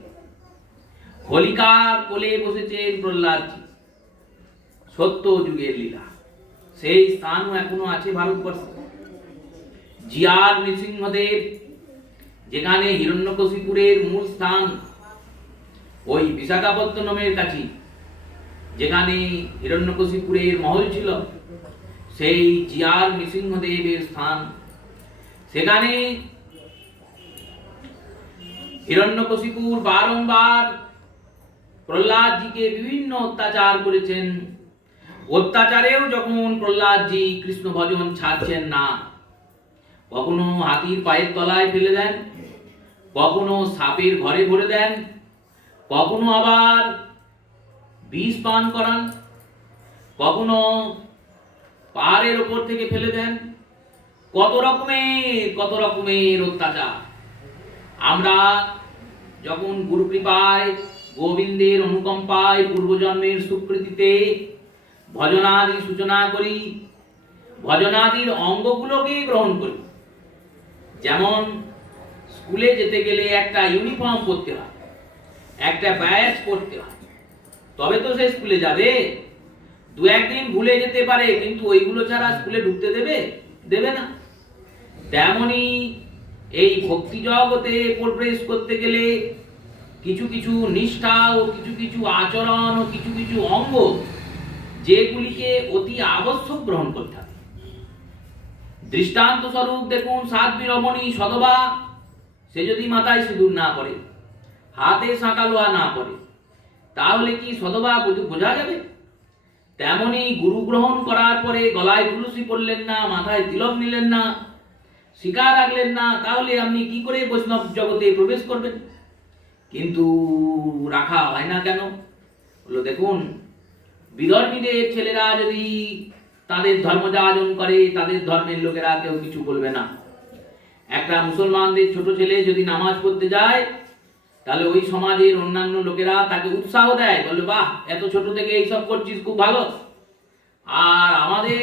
হোলিকার কোলে বসেছেন প্রহ্লাদজি, সত্য যুগের লীলা। সেই স্থানও এখনো আছে ভারতবর্ষে। জিয়ার নৃসিংহদেব, যেখানে হিরণ্যকশিপুরের মূল স্থান, ওই বিশাখাপত্তনমের কাছে যেখানে হিরণ্যকশিপুরের মহল ছিল, সেই জিয়ার নৃসিংহদেবের স্থান। সেখানে হিরণ্যকশিপুর বারংবার প্রহ্লাদজিকে বিভিন্ন অত্যাচার করেছেন। অত্যাচারেও যখন প্রহ্লাদজি কৃষ্ণ ভজন ছাড়ছেন না, কখনো হাতির পায়ের তলায় ফেলে দেন, কখনো সাপের ঘরে ভরে দেন, কখনো আবার বিষ পান করান, কখনো পাহাড়ের ওপর থেকে ফেলে দেন। কত রকমের অত্যাচার। আমরা যখন গুরু কৃপায়, গোবিন্দের অনুকম্পায়, পূর্বজন্মের স্বীকৃতিতে ভজনাদি সূচনা করি, ভজনাদির অঙ্গগুলোকে গ্রহণ করি। যেমন স্কুলে যেতে গেলে একটা ইউনিফর্ম পরতে হয়, একটা ব্যাজ পরতে হয়, তবে তো সে স্কুলে যাবে। 2-1 দিন ভুলে যেতে পারে, কিন্তু ওইগুলো ছাড়া স্কুলে ঢুকতে দেবে? দেবে না। তেমনি এই ভক্তি জগতে প্রবেশ করতে গেলে কিছু কিছু নিষ্ঠা ও কিছু কিছু আচরণ ও কিছু কিছু অঙ্গ যেগুলিকে অতি আবশ্যক গ্রহণ করতে হবে। দৃষ্টান্ত স্বরূপ দেখুন, সাধ্বী রমণী সধবা, সে যদি মাথায় সিঁদুর না পরে, হাতে শাঁকা লোহা না পরে, তাহলে কি সধবা বোঝা যাবে? তেমনি গুরু গ্রহণ করার পরে গলায় তুলসী পড়লেন না, মাথায় তিলক নিলেন না, শিখা রাখলেন না, তাহলে আপনি কি করে বৈষ্ণব জগতে প্রবেশ করবেন? কিন্তু রাখা হয় না কেন? বললো দেখুন, বিধর্মীদের ছেলেরা যদি তাদের ধর্ম যাজন করে, তাদের ধর্মের লোকেরা কেউ কিছু বলবে না। একটা মুসলমানদের ছোট ছেলে যদি নামাজ পড়তে যায়, তাহলে ওই সমাজের অন্যান্য লোকেরা তাকে উৎসাহ দেয়, বলবে বাহ, এত ছোট থেকে এইসব করছিস, খুব ভালো। আর আমাদের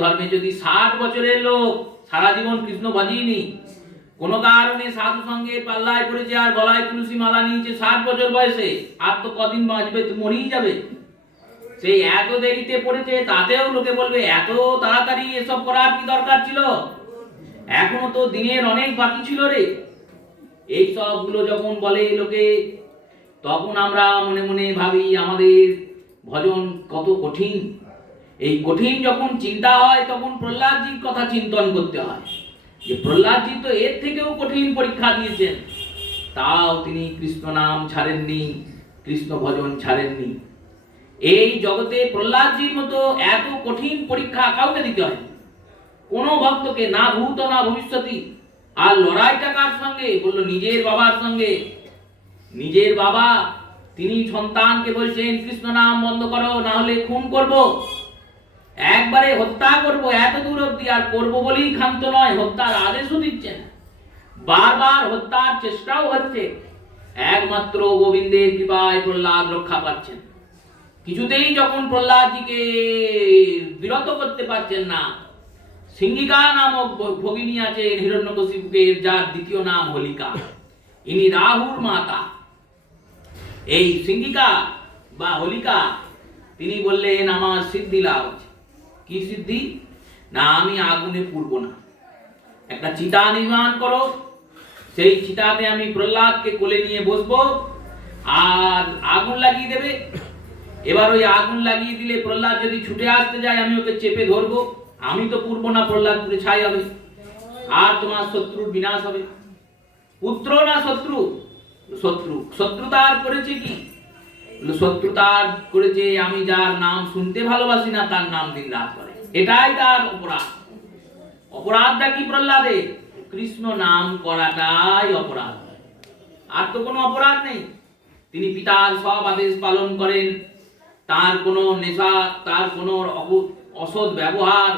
ধর্মে যদি 60 বছরের লোক সারা জীবন কৃষ্ণ বাজিয়েনি, কোনো কারণে সাধু সঙ্গে পাল্লায় পড়েছে আর গলায় তুলসী মালা নিয়েছে 60 বছর বয়সে, আর তো কদিন বাঁচবে, তো মরেই যাবে, সেই এত দেরিতে পড়েছে, তাতেও লোকে বলবে এত তাড়াতাড়ি এসব করার কি দরকার ছিল, এখনো তো দিনের অনেক বাকি ছিল রে। এই সবগুলো যখন বলে লোকে, তখন আমরা মনে মনে ভাবি আমাদের ভজন কত কঠিন। এই কঠিন যখন চিন্তা হয়, তখন প্রহ্লাদজির কথা চিন্তন করতে হয় যে প্রহ্লাদজি তো এর থেকেও কঠিন পরীক্ষা দিয়েছেন, তাও তিনি কৃষ্ণ নাম ছাড়েননি, কৃষ্ণ ভজন ছাড়েননি। এই জগতে প্রহ্লাদজির মতো এত কঠিন পরীক্ষা কাউকে দিতে হয়, কোনো ভক্তকে, না ভূত না ভবিষ্যতি। আর লড়াইটা কার সঙ্গে? বললো নিজের বাবার সঙ্গে। নিজের বাবা, তিনি সন্তানকে বলছেন কৃষ্ণ নাম বন্ধ করো, না হলে খুন করব, একবারে হত্যা করব, এত দূর অব্দি। আর করবো বলেই ক্ষান্ত নয়, হত্যার আদেশও দিচ্ছেন, বারবার হত্যার চেষ্টাও হচ্ছে। একমাত্র গোবিন্দের কৃপায় প্রহ্লাদ রক্ষা পাচ্ছেন। কিছুতেই যখন প্রহ্লাদজিকে বিরত করতে পারছেন না, সিংহিকা নামক ভগিনী আছে হিরণ্যকশিপুকের, যার দ্বিতীয় নাম হোলিকা, ইনি রাহুর মাতা। এই সিংহিকা বা হোলিকা, তিনি বললেন আমার সিদ্ধি লাভ আছে। কি সিদ্ধি? না, আমি আগুনে পুড়ব না, একটা চিতা নির্মাণ করো, সেই চিতাতে আমি প্রহ্লাদকে কোলে নিয়ে বসবো, আর আগুন লাগিয়ে দেবে। এবার ওই আগুন লাগিয়ে দিলে প্রহ্লাদ যদি ছুটে আসতে যায়, আমি ওকে চেপে ধরবো, আমি তো পুড়বো না, প্রহ্লাদ পুড়ে ছাই হবে, আর তোমার শত্রুর বিনাশ হবে। পুত্র না শত্রু? শত্রুতার করেছে কি? শত্রুতার করেছে আমি যার নাম শুনতে ভালোবাসি না, তার নাম দিন রাত করে, এটাই তার অপরাধ। অপরাধটা কি প্রহ্লাদের? কৃষ্ণ নাম করাটাই অপরাধ, আর তো কোনো অপরাধ নেই। তিনি পিতার সব আদেশ পালন করেন, তার কোনো নেশা, তার কোনো অসৎ ব্যবহার,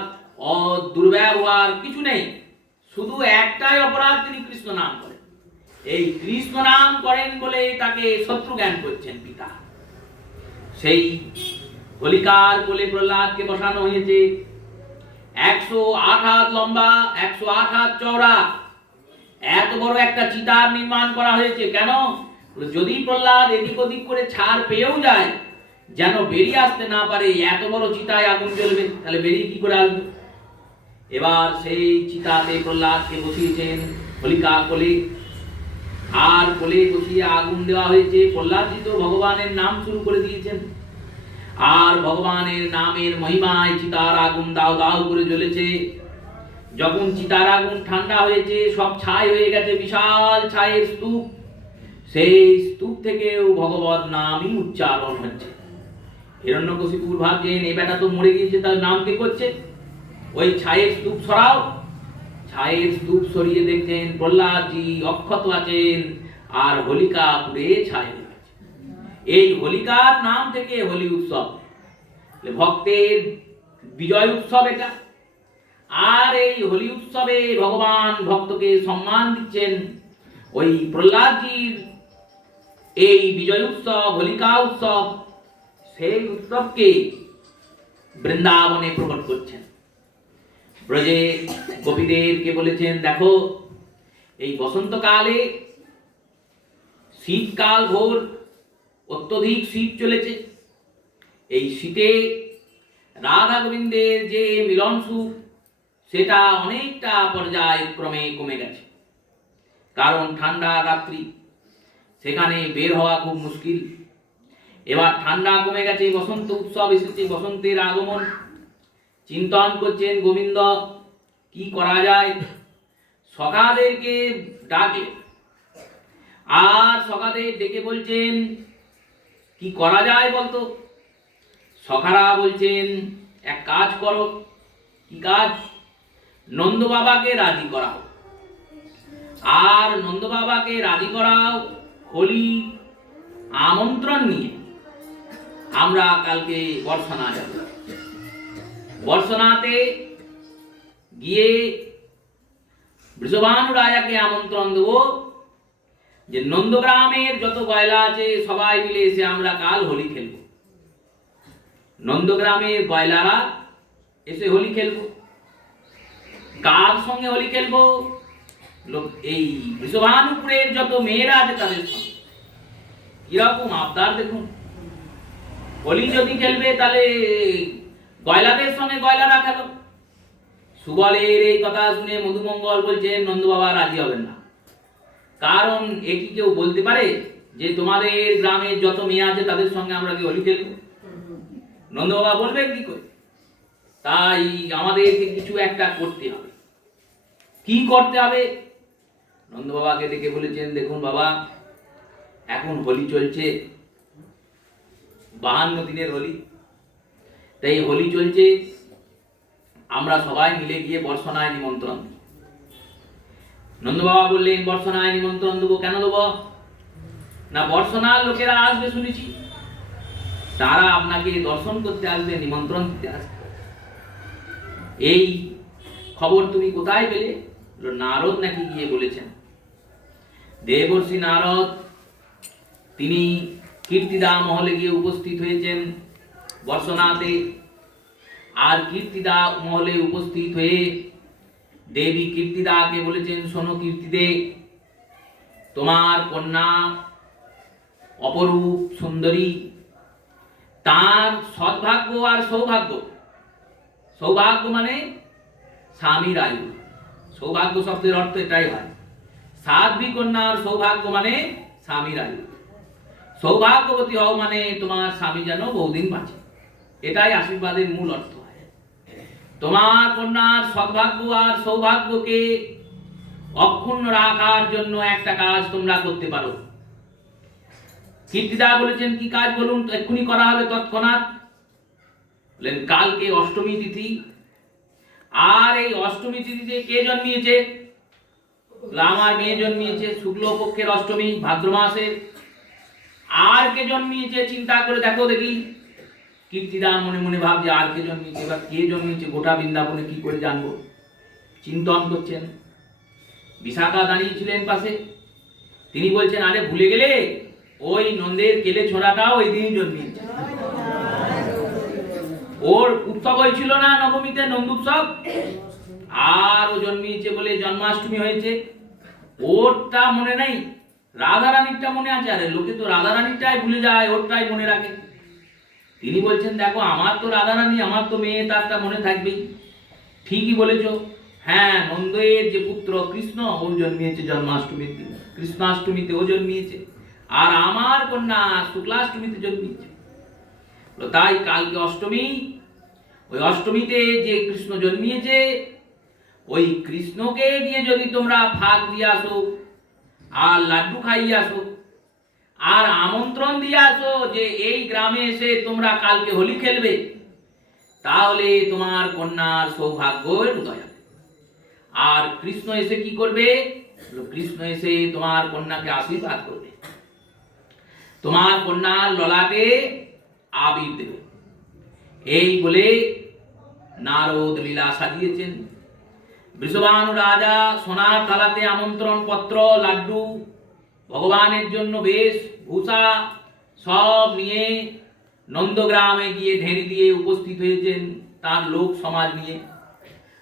দুর্ব্যবহার কিছু নেই, শুধু একটাই অপরাধ, তিনি কৃষ্ণ নাম করেন। এই কৃষ্ণ নাম করেন বলে তাকে শত্রু জ্ঞান করছেন পিতা। সেই হোলিকার কোলে প্রহ্লাদকে বসানো হয়েছে। 108 হাত লম্বা, 108 হাত চওড়া, এত বড় একটা চিতার নির্মাণ করা হয়েছে। কেন? যদি প্রহ্লাদ এদিক ওদিক করে ছাড় পেয়েও যায়, যেন বেরিয়ে আসতে না পারে। এত বড় চিতায় আগুন জ্বলবে, তাহলে বেরিয়ে কি করে আসবে? এবার সেই চিতাতে প্রহ্লাদকে বসিয়েছেন হোলিকা কোলে, আর কোলে বসিয়ে আগুন দেওয়া হয়েছে। প্রহ্লাদজি তো ভগবানের নাম শুরু করে দিয়েছেন, আর ভগবানের নামের মহিমায় চিতার আগুন দাও দাও করে জ্বলেছে। যখন চিতার আগুন ঠান্ডা হয়েছে, সব ছাই হয়ে গেছে, বিশাল ছায়ের স্তূপ, সেই স্তূপ থেকেও ভগবত নামই উচ্চারণ হচ্ছে। হিরণ্যকশিপুর ভাবছেন এই বেটা তো মরে গিয়েছে, তার নাম কে করছে? ওই ছায়ের স্তূপ সরাও। ছায়ের স্তূপ সরিয়ে দেখছেন প্রহ্লাদজি অক্ষত আছেন, আর হোলিকা পুড়ে ছাই হয়ে গেছে। এই হোলিকার নাম থেকে হোলি উৎসব, ভক্তের বিজয় উৎসব এটা। আর এই হোলি উৎসবে ভগবান ভক্তকে সম্মান দিচ্ছেন। ওই প্রহ্লাদজির এই বিজয় উৎসব, হোলিকা উৎসব, সেই উৎসবকে বৃন্দাবনে প্রকট করছেন। ব্রজে গোপীদেরকে বলেছেন দেখো, এই বসন্তকালে শীতকাল ভোর, অত্যধিক শীত চলেছে। এই শীতে রাধা গোবিন্দের যে মিলন সুখ, সেটা অনেকটা পর্যায়ক্রমে কমে গেছে। কারণ ঠান্ডা রাত্রি, সেখানে বের হওয়া খুব মুশকিল। এবার ঠান্ডা কমে গেছে, বসন্ত উৎসব এসেছে, বসন্তের আগমন। চিন্তন করছেন গোবিন্দ কি করা যায়। সখাদেরকে ডাকে, আর সখাদের ডেকে বলছেন কি করা যায় বলতো। সখারা বলছেন এক কাজ করো। কি কাজ? নন্দ বাবাকে রাজি করাও, আর নন্দ বাবাকে রাজি করাও হোলি আমন্ত্রণ নিয়ে আমরা কালকে বর্ষনা যাব। বর্ষনাতে গিয়ে বৃষভানু রাজাকে আমন্ত্রণ দেব যে নন্দগ্রামের যত গয়লা আছে সবাই মিলে এসে আমরা কাল হোলি খেলব। নন্দগ্রামের গয়লারা এসে হোলি খেলব। কার সঙ্গে হোলি খেলব? এই বৃষভানুপুরের যত মেয়েরা আছে তাদের সঙ্গে। কিরকম আবদার দেখুন। হোলি যদি খেলবে তাহলে গয়লাদের সঙ্গে গয়লারা খেলো। সুবলের এই কথা শুনে মধুমঙ্গল বলছেন নন্দ বাবা রাজি হবেন না। কারণ এটি কেউ বলতে পারে যে তোমাদের গ্রামের যত মেয়ে আছে তাদের সঙ্গে আমরা কি হোলি খেলবো? নন্দ বাবা বলবেন কি করে? তাই আমাদেরকে কিছু একটা করতে হবে। কি করতে হবে? নন্দ বাবাকে ডেকে বলেছেন দেখুন বাবা, এখন হোলি চলছে, 52 দিনের হোলি। তাই হোলি চলছে, আমরা সবাই মিলে গিয়ে বর্ষনায় নিমন্ত্রণ দিই। নন্দ বাবা বললেন বর্ষনায় নিমন্ত্রণ দেবো। কেন দেবো? না বর্ষনার লোকেরা আসবে শুনেছি, তারা আপনাকে দর্শন করতে আসবে, নিমন্ত্রণ দিতে আসবে। এই খবর তুমি কোথায় পেলে? নারদ নাকি গিয়ে বলেছেন। দেবর্ষি নারদ তিনি কীর্তিদা মহলে গিয়ে উপস্থিত হয়েছেন বর্ষনাতে। আর কীর্তিদা মহলে উপস্থিত হয়ে দেবী কীর্তিদাকে বলেছেন শোনো কীর্তিদে, তোমার কন্যা অপরূপ সুন্দরী, তার সদ্ভাগ্য আর সৌভাগ্য। সৌভাগ্য মানে স্বামীর আয়ু। সৌভাগ্য শব্দের অর্থ এটাই হয়। সাধ্বী কন্যার সৌভাগ্য মানে স্বামীর আয়ু। সৌভাগ্যবতী হও মানে তোমার স্বামী যেন বহুদিন বাঁচে, এটাই আশীর্বাদের মূল অর্থ হয়। তোমার কন্যার সদ্ভাগ্য আর সৌভাগ্যকে অক্ষুণ্ণ রাখার জন্য একটা কাজ তোমরা করতে পারো। কীর্তিদা বলেছেন কি কাজ বলুন, এক্ষুনি করা হবে তৎক্ষণাৎ। বলেন কালকে অষ্টমী তিথি, আর এই অষ্টমী তিথিতে কে জন্মিয়েছে? আমার মেয়ে জন্মিয়েছে, শুক্লপক্ষের অষ্টমী, ভাদ্র মাসের। আর কে জন্মিয়েছে চিন্তা করে দেখো দেখি। কীর্তিদা মনে মনে ভাবছে আর কে জন্মিয়েছে। এবার কে জন্মিয়েছে গোটা বৃন্দাবনে কি করে জানবো? চিন্তন করছেন। বিশাখা দাঁড়িয়েছিলেন পাশে, তিনি বলছেন আরে ভুলে গেলে, ওই নন্দের কেলে ছোড়াটা ওই দিনই জন্মিয়েছে। ওর উৎসব হয়েছিল না নবমীতে, নন্দ উৎসব, আর ও জন্মিয়েছে বলে জন্মাষ্টমী হয়েছে। ওরটা মনে নাই, রাধারানীরটা মনে আছে। আরে লোকে তো রাধারানীরটাই ভুলে যায়, ওরটাই মনে রাখে। তিনি বলছেন দেখো আমার তো রাধারানী, আমার তো মেয়ে, তারটা মনে থাকবেই। ঠিকই বলেছ, হ্যাঁ নন্দের যে পুত্র কৃষ্ণ ও জন্মিয়েছে জন্মাষ্টমীর দিন, কৃষ্ণাষ্টমীতে ও জন্মিয়েছে, আর আমার কন্যা শুক্লাষ্টমীতে জন্মিয়েছে। তাই কালকে অষ্টমী, ওই অষ্টমীতে যে কৃষ্ণ জন্মিয়েছে ওই কৃষ্ণকে গিয়ে যদি তোমরা ভাগ দিয়ে আসো আর লাড্ডু খাইয়ে আসো আর আমন্ত্রণ দিয়ে আসো যে এই গ্রামে এসে তোমরা কালকে হোলি খেলবে, তাহলে তোমার কন্যার সৌভাগ্যের উদয় হবে। আর কৃষ্ণ এসে কি করবে? কৃষ্ণ এসে তোমার কন্যাকে আশীর্বাদ করবে, তোমার কন্যার ললাটে আবির দেবে। এই বলে নারদ লীলা সাজিয়েছেন। বৃষভানু রাজা সোনার থালাতে আমন্ত্রণ পত্র, লাড্ডু, ভগবানের জন্য বেশ ভূষা সব নিয়ে নন্দগ্রামে গিয়ে ঢেরি দিয়ে উপস্থিত হয়েছেন তার লোক সমাজ নিয়ে।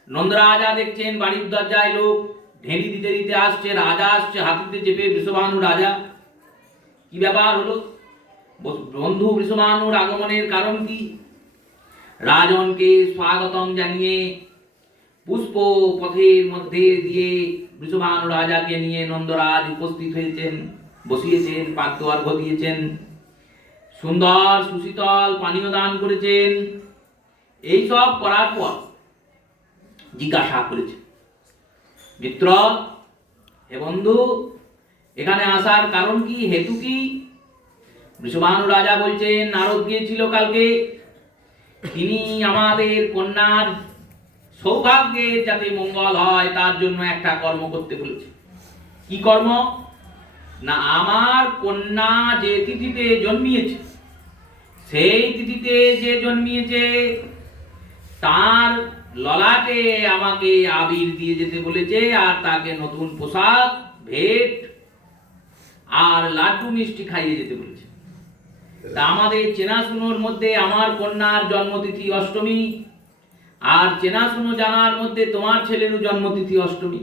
নন্দরাজা দেখছেন বাড়ির দরজায় লোক ঢেরি দিতে দিতে আসছে, রাজা আসছে হাতিতে চেপে। বৃষভানু রাজা, কি ব্যাপার হলো? বন্ধু বৃষভানুর আগমনের কারণ কি? রাজনকে স্বাগতম জানিয়ে পুষ্প পথের মধ্যে দিয়ে বৃষভানু রাজাকে নিয়ে নন্দরাজ উপস্থিত হয়েছেন, বসিয়েছেন, পাদ্য অর্ঘ্য দিয়েছেন, সুন্দর সুশীতল পানীয় দান করেছেন। এই সব করার পর জিজ্ঞাসা করেছে, মিত্র, হে বন্ধু, এখানে আসার কারণ কি, হেতু কি? বৃষভানু রাজা বলছেন, নারদ গিয়েছিল কালকে, তিনি আমাদের কন্যার সৌভাগ্যের যাতে মঙ্গল হয় তার জন্য একটা কর্ম করতে বলেছে। কি কর্ম? না, আমার কন্যা যে তিথিতে জন্মিয়েছে, সেই তিথিতে যে জন্মিয়েছে তার ললাটে আমাকে আবির দিয়ে যেতে বলেছে, আর তাকে নতুন পোশাক, ভেট আর লাড্ডু মিষ্টি খাইয়ে যেতে বলেছে। তা আমাদের চেনাশুনোর মধ্যে আমার কন্যার জন্মতিথি অষ্টমী, আর চেনাশুনো জানার মধ্যে তোমার ছেলেরও জন্মতিথি অষ্টমী।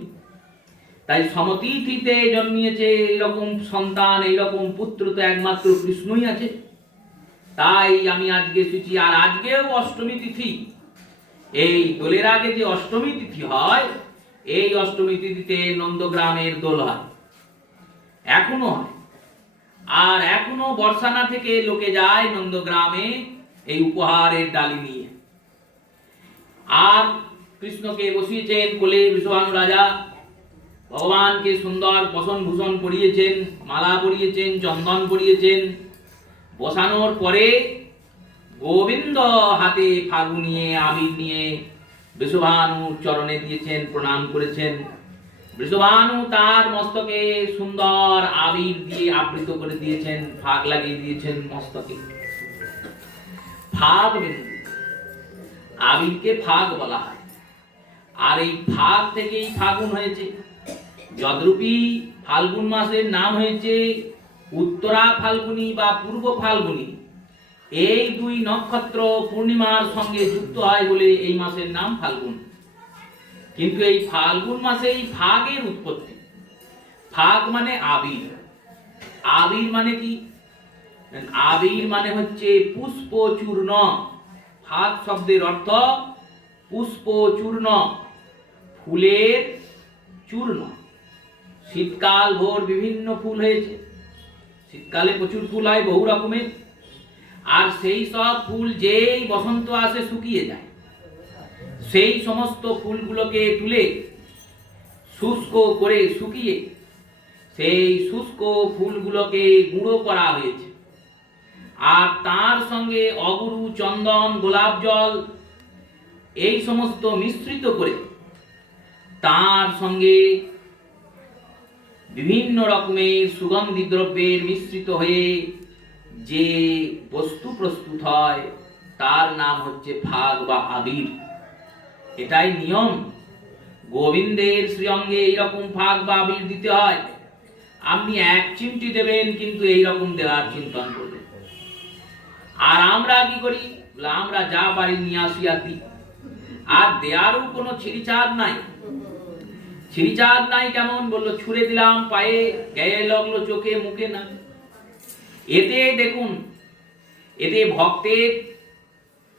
তাই সমতিথিতে জন্মিয়েছে এইরকম সন্তান, এইরকম পুত্র তো একমাত্র কৃষ্ণই আছে। তাই আমি আজকে এসেছি। আর আজকেও অষ্টমী তিথি, এই দোলের আগে যে অষ্টমী তিথি হয়, এই অষ্টমী তিথিতে নন্দগ্রামের দোল হয়, এখনো হয়। আর এখনো বর্ষানা থেকে লোকে যায় নন্দগ্রামে এই উপহারের ডালি নিয়ে। আর কৃষ্ণকে বসিয়েছেন কোলে বৃষভানু রাজা, ভগবানকে সুন্দর বসন ভূষণ পরিয়েছেন, মালা পরিয়েছেন, চন্দন পরিয়েছেন। বসানোর পরে গোবিন্দ হাতে ফাগু নিয়ে, আবির নিয়ে বৃষভানুর চরণে দিয়েছেন, প্রণাম করেছেন। বৃষভানু তার মস্তকে সুন্দর আবির দিয়ে আবৃত করে দিয়েছেন, ফাগ লাগিয়ে দিয়েছেন মস্তকে। ফাগ বিন্দু, আবিরকে ফাগ বলা হয়। আর এই ফাগ থেকেই ফাগুন হয়েছে। যদ্রূপী ফাল্গুন মাসের নাম হয়েছে উত্তরা ফাল্গুনী বা পূর্ব ফাল্গুনী, এই দুই নক্ষত্র পূর্ণিমার সঙ্গে যুক্ত হয় বলে এই মাসের নাম ফাল্গুন। কিন্তু এই ফাল্গুন মাসেই ফাগের উৎপত্তি। ফাগ মানে আবির। আবির মানে কি? আবির মানে হচ্ছে পুষ্প চূর্ণ। ফাগ শব্দের অর্থ পুষ্প চূর্ণ, ফুলের চূর্ণ। শীতকাল ভোর বিভিন্ন ফুল হয়েছে, শীতকালে প্রচুর ফুল হয় বহু রকমের। আর সেই সব ফুল যেই বসন্ত আসে শুকিয়ে যায়, সেই সমস্ত ফুলগুলোকে তুলে শুষ্ক করে শুকিয়ে সেই শুষ্ক ফুলগুলোকে গুঁড়ো করা হয়েছে। আর তার সঙ্গে অগুরু, চন্দন, গোলাপ জল এই সমস্ত মিশ্রিত করে তার সঙ্গে বিভিন্ন রকমের সুগন্ধি দ্রব্যের মিশ্রিত হয়ে যে বস্তু প্রস্তুত হয় তার নাম হচ্ছে ফাগ বা আবির। এটাই নিয়ম। গোবিন্দের শ্রীঅঙ্গে এইরকম ফাগ বা আবির দিতে হয়। আপনি এক চিমটি দেবেন, কিন্তু এইরকম দেওয়ার চিন্তন করবেন। আর আমরা কি করি? আমরা যা পারি নিয়ে আসি আর দিই। আর দেয়ারও কোনো ছিঁড়িচাঁদ নাই। ছিঁড়িচাঁদ নাই কেমন? বললো ছুঁড়ে দিলাম পায়ে, গায়ে লাগলো, চোখে, মুখে না। এতে দেখুন, এতে ভক্তের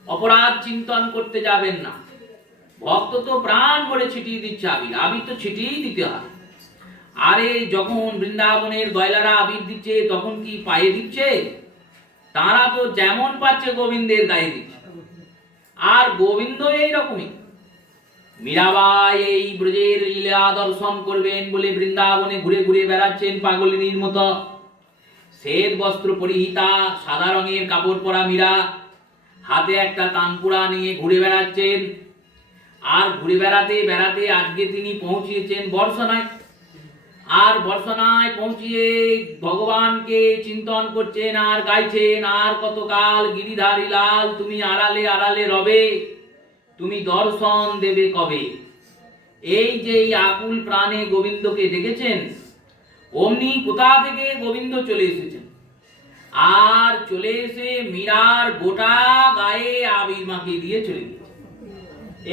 অপরাধ চিন্তন করতে যাবেন না। ভক্ত তো প্রাণ ভরে ছিটিয়ে দিচ্ছে আবির। আবির তো ছিটিয়েই দিতে হয়। আরে যখন বৃন্দাবনের গয়লারা আবির দিচ্ছে, তখন কি পায়ে দিচ্ছে? তারা তো যেমন পাচ্ছে গোবিন্দের গায়ে দিচ্ছে। আর গোবিন্দ এইরকমই। মীরাবাই এই ব্রজের লীলা দর্শন করবেন বলে বৃন্দাবনে ঘুরে ঘুরে বেড়াচ্ছেন পাগলিনীর মতো। শ্বেত বস্ত্র পরিহিতা, সাদা রঙের কাপড় পরা মীরা হাতে একটা তানপুরা নিয়ে ঘুরে বেড়াচ্ছেন। আর ঘুরে বেড়াতে বেড়াতে আজকে তিনি পৌঁছিয়েছেন বর্ষনায়। আর বর্ষনায় পৌঁছিয়ে ভগবানকে চিন্তন করছেন আর গাইছেন, আর কতকাল গিরিধারী লাল তুমি আড়ালে আড়ালে রবে, তুমি দর্শন দেবে কবে। এই যে আকুল প্রাণে গোবিন্দকে ডেকেছেন, অমনি কোথা থেকে গোবিন্দ চলে এসেছেন। আর চলে এসে মীরার গোটা গায়ে আবির মাখিয়ে দিয়ে চলে গেছে।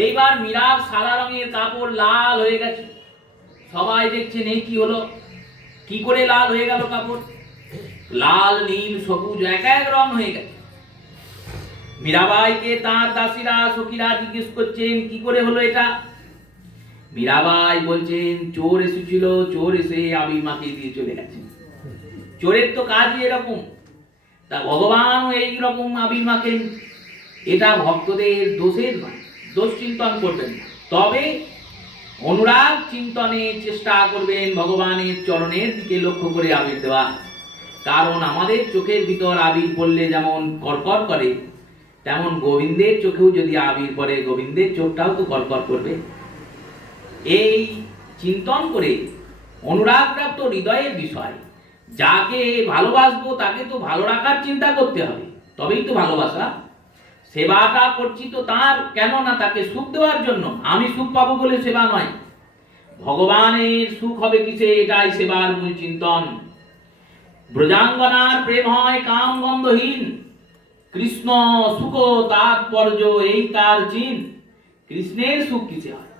এইবার মীরার সাদা রঙের কাপড় লাল হয়ে গেছে। সবাই দেখছেন এই কি হলো, কি করে লাল হয়ে গেল কাপড়? লাল, নীল, সবুজ এক এক রং হয়ে গেছে। মীরাবাইকে তার দাসীরা, সখীরা জিজ্ঞেস করছেন কি করে হলো এটা। মীরাবাই বলছেন চোর এসেছিল, চোর এসে আবির মাখিয়ে দিয়ে চলে গেছে। চোরের তো কাজই এরকম, তা ভগবানও এইরকম আবির মাখেন। এটা ভক্তদের দোষের নয়, দোষ চিন্তন করবেন না, তবে অনুরাগ চিন্তনে চেষ্টা করবেন ভগবানের চরণের দিকে লক্ষ্য করে আবির দেওয়া। কারণ আমাদের চোখের ভিতর আবির পড়লে যেমন কড়কর করে, তেমন গোবিন্দের চোখেও যদি আবির পড়ে, গোবিন্দের চোখটাও তো কড়কর করবে। এই চিন্তন করে অনুরাগপ্রাপ্ত হৃদয়ের বিষয়, যাকে ভালোবাসবো তাকে তো ভালো রাখার চিন্তা করতে হবে, তবেই তো ভালোবাসা। সেবাটা করছি তো তার, কেন না তাকে সুখ দেওয়ার জন্য, আমি সুখ পাবো বলে সেবা নয়। ভগবানের সুখ হবে কিসে, এটাই সেবার মূল চিন্তন। ব্রজাঙ্গনার প্রেম হয় কাম গন্ধহীন, কৃষ্ণ সুখ তাৎপর্য এই তার চিন। কৃষ্ণের সুখ কিসে হয়,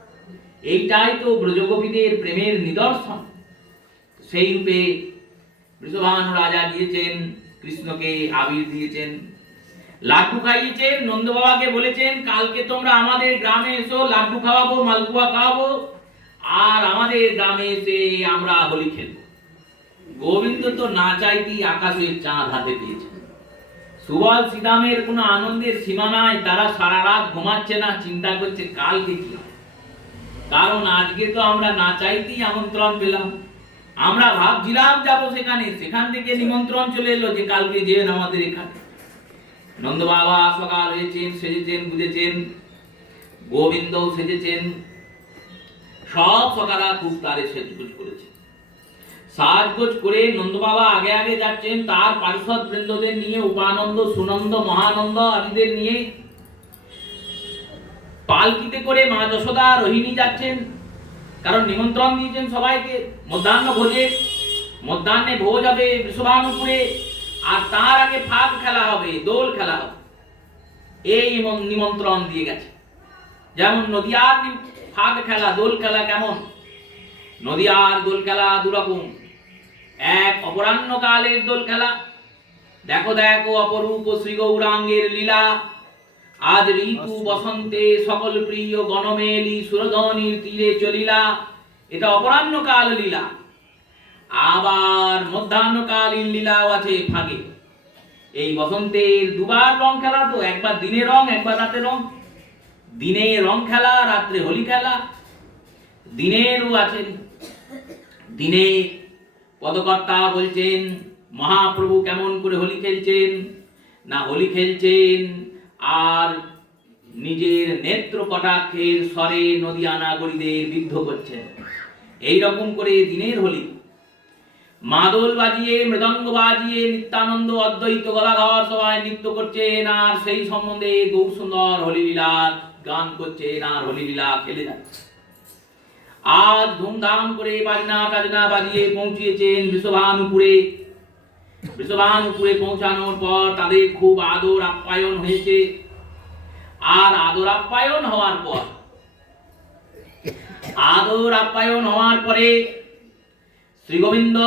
এইটাই তো ব্রজগোপীদের প্রেমের নিদর্শন। সেই রূপে বৃষভানু রাজা গিয়েছেন, কৃষ্ণকে আবির দিয়েছেন, লাড্ডু খাইয়েছেন। নন্দ বাবাকে বলেছেন কালকে তোমরা আমাদের গ্রামে এসো, লাড্ডু খাওয়াবো, মালপুয়া খাওয়াবো, আর আমাদের গ্রামে এসে আমরা হোলি খেলবো। গোবিন্দ তো না চাইতেই আকাশের চাঁদ হাতে পেয়েছেন। সুবল শ্রীরামের কোনো আনন্দের সীমা নাই, তারা সারা রাত ঘুমাচ্ছে না, চিন্তা করছে কালকে কি হবে। কারণ আজকে তো আমরা না চাইতেই আমন্ত্রণ পেলাম, আমরা ভাবছিলাম যাবো সেখানে, সেখান থেকে নিমন্ত্রণ চলে এলো যে কালকে যেন আমাদের এখানে। নন্দ বাবা সকাল হয়েছেন, সেজেছেন, বুঝেছেন, গোবিন্দও সেজেছেন, সব সকালা খুব তারে সেজগুজ করেছে। সাজগোজ করে নন্দ বাবা আগে আগে যাচ্ছেন, তার পার্ষদ বৃন্দদের নিয়ে, উপানন্দ, সুনন্দ, মহানন্দ আদিদের নিয়ে পালকিতে করে মা যশোদা, রোহিণী যাচ্ছেন। কারণ নিমন্ত্রণ দিয়েছেন সবাইকে মধ্যাহ্ন ভোজে। মধ্যাহ্নে ভোজ হবে বৃষভানুপুরে, আর তার আগে ফাগ খেলা হবে, দোল খেলা হবে, এই নিমন্ত্রণ দিয়ে গেছে। যেমন নদিয়ার ফাগ খেলা, দোল খেলা কেমন, নদিয়ার দোল খেলা দুরকম। এক অপরাহ্ন কালের দোল খেলা, দেখো দেখো অপরূপ শ্রী গৌরাঙ্গের লীলা, আজ ঋতু বসন্তে সকল প্রিয় গণমেলি সুরধনির তীরে চলিলা, এটা অপরাহ্ন কাল লীলা। আবার মধ্যাহ্নকালীন লীলাও আছে ফাগে। এই বসন্তের দুবার রং খেলা, তো একবার দিনে রং, একবার রাতে রং। দিনে রং খেলা, রাত্রে হোলি খেলা। দিনেরও আছেন, দিনে পদকর্তা বলছেন মহাপ্রভু কেমন করে হোলি খেলছেন, না হোলি খেলছেন আর নিজের নেত্র কটাক্ষের স্বরে নদিয়া নাগরীদের বিদ্ধ করছেন। এই রকম করে দিনের হোলি। মাদল বাজিয়ে, মৃদঙ্গ বাজিয়ে নিত্যানন্দ অদ্বৈত গদাধর সবাই নৃত্য করছেন, আর সেই সম্বন্ধে গৌরসুন্দর হলিলীলার গান করছেন, আর হলিলীলা খেলে যাচ্ছে। আজ ধুমধাম করে বাজনা টাজনা বাজিয়ে পৌঁছিয়েছেন বৃষভানুপুরে। বৃষভানুপুরে পৌঁছানোর পর তাদের খুব আদর আপ্যায়ন হয়েছে। আর আদর আপ্যায়ন হওয়ার পরে শ্রী গোবিন্দ,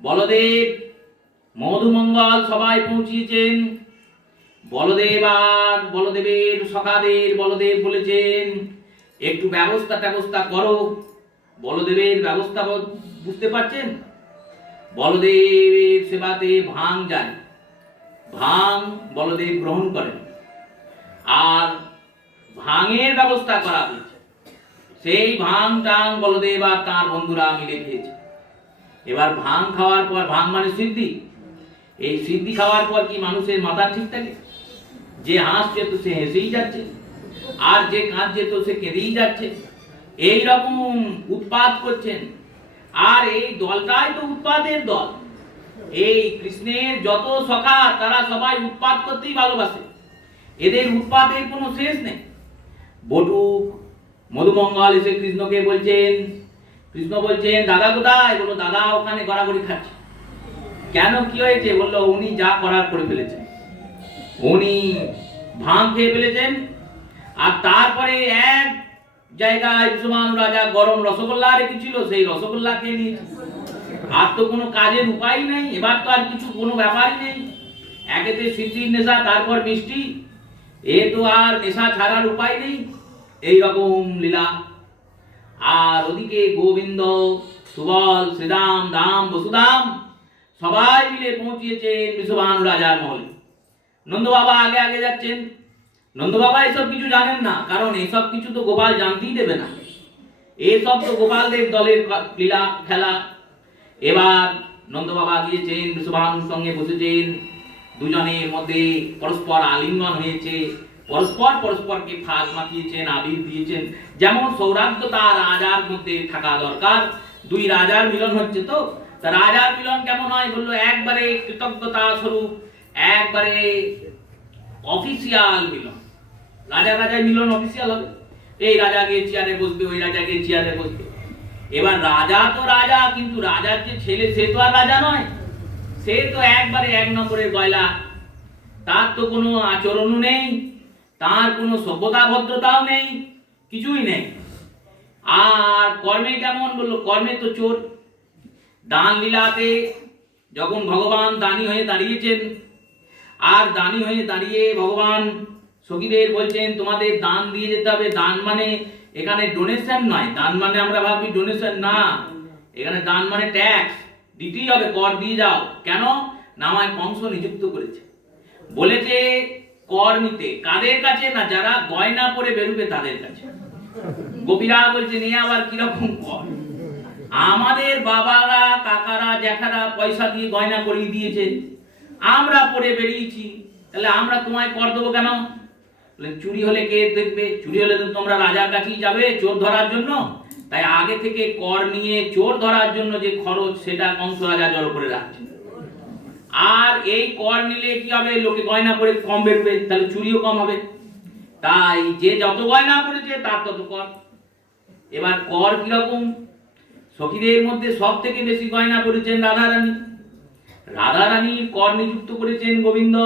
বলদেব, মধুমঙ্গল সবাই পৌঁছিয়েছেন। বলদেব আর বলদেবের সখাদের বলদেব বলেছেন একটু ব্যবস্থা করো। বলদেবের ব্যবস্থা বুঝতে পারছেন, বলদেবের সেবাতে ভাং যায়, ভাং বলদেব গ্রহণ করেন, আর ভাঙের ব্যবস্থা করা হয়েছে। সেই ভাং টাং বলদেব আর তার বন্ধুরা মিলে খেয়েছে। এবার ভাং খাওয়ার পর, ভাং মানে সিদ্ধি, এই সিদ্ধি খাওয়ার পর কি মানুষের মাথা ঠিক থাকে? যে হাসছে তো সে হেসেই যাচ্ছে, আর যে কাঁদছে তো সে কেঁদেই যাচ্ছে। এই রকম উৎপাত করছেন। আর এই দলটাই তো উৎপাতের দল। এই কৃষ্ণের যত সখা তারা সবাই উৎপাত করতেই ভালোবাসে, এদের উৎপাতের কোনো শেষ নেই। বটুক মধুমঙ্গল এসে কৃষ্ণকে বলছেন, কৃষ্ণ বলছেন দাদা কোথায়? বললো দাদা ওখানে গড়াগড়ি খাচ্ছে। কেন, কি হয়েছে? বললো উনি যা করার করে ফেলেছেন, উনি ভাং খেয়ে ফেলেছেন, আর তারপরে এক জায়গায় বৃষভানু রাজা গরম রসগোল্লা রেখেছিল, সেই রসগোল্লা খেয়ে নিয়েছে। আর তো কোনো কাজের উপায় নেই, এবার তো আর কিছু কোনো ব্যাপারই নেই। একেতে সিদ্ধির নেশা, তারপর মিষ্টি, এ তো আর নেশা ছাড়ার উপায় নেই। এই রকম লীলা। আর ওদিকে গোবিন্দ, সুবল, শ্রীদাম, দাম, বসুদাম সবাই মিলে পৌঁছিয়েছেন বৃষভানু রাজার মহলে। নন্দ বাবা আগে আগে যাচ্ছেন। নন্দ বাবা এসব কিছু জানেন না, কারণ এসব কিছু তো গোপাল জানতেই দেবে না। এসব তো গোপালদের দলের লীলা খেলা। এবার নন্দ বাবা গিয়েছেন, বৃষভানুর সঙ্গে বসেছেন, দুজনের মধ্যে পরস্পর আলিঙ্গন হয়েছে, পরস্পর পরস্পরকে ফাঁক মাখিয়েছেন, আবির দিয়েছেন। যেমন সৌরাজ্যতা রাজার মধ্যে থাকা দরকার, দুই রাজার মিলন হচ্ছে। তো তা রাজার মিলন কেমন হয় বললো, একবারে কৃতজ্ঞতা স্বরূপ, একবারে অফিসিয়াল মিলন। রাজা রাজার মিলন অফিসিয়াল হবে। এই রাজা গিয়ে চেয়ারে বসবে, ওই রাজা গিয়ে চেয়ারে বসবে। এবার রাজা তো রাজা, কিন্তু রাজার যে ছেলে সে তো আর রাজা নয়, সে তো একবারে এক নম্বরের গয়লা। তার তো কোনো আচরণও নেই, তার কোনো সভ্যতা ভদ্রতাও নেই, কিছুই নেই। আর কর্মে কেমন বললো, কর্মে তো চোর। দান লীলাতে যখন ভগবান দানী হয়ে দাঁড়িয়েছেন, আর দানী হয়ে দাঁড়িয়ে ভগবান সখীদের বলছেন তোমাদের দান দিয়ে যেতে হবে। দান মানে এখানে ডোনেশন নয়, দান মানে আমরা ভাবি ডোনেশন, না, এখানে দান মানে ট্যাক্স দিতেই হবে, কর দিয়ে যাও। কেন না, আমায় কংস নিযুক্ত করেছে, বলেছে কর নিতে। কাদের কাছে না, যারা গয়না পরে বেরোবে তাদের কাছে। গোপীরা বলছে নিয়ে আবার কিরকম কর? আমাদের বাবারা, কাকারা, জ্যাঠারা পয়সা দিয়ে গয়না করিয়ে দিয়েছে, আমরা পরে বেরিয়েছি, তাহলে আমরা তোমায় কর দেবো কেন? চুরি হলে কে দেখবে? চুরি হলে তো তোমরা রাজার কাছেই যাবে চোর ধরার জন্য। তাই আগে থেকে কর নিয়ে চোর ধরার জন্য যে খরচ, সেটা কংস রাজা জড়ো করে রাখছে। আর এই কর নিলে কি হবে, লোকে গয়না পরে কম বেরবে, তাহলে চুরিও কম হবে। তাই যে যত গয়না পড়েছে তার তত কর। এবার কর কিরকম? সখীদের মধ্যে সব থেকে বেশি গয়না পড়েছেন রাধারানী। রাধারানীর কর নিযুক্ত করেছেন গোবিন্দ।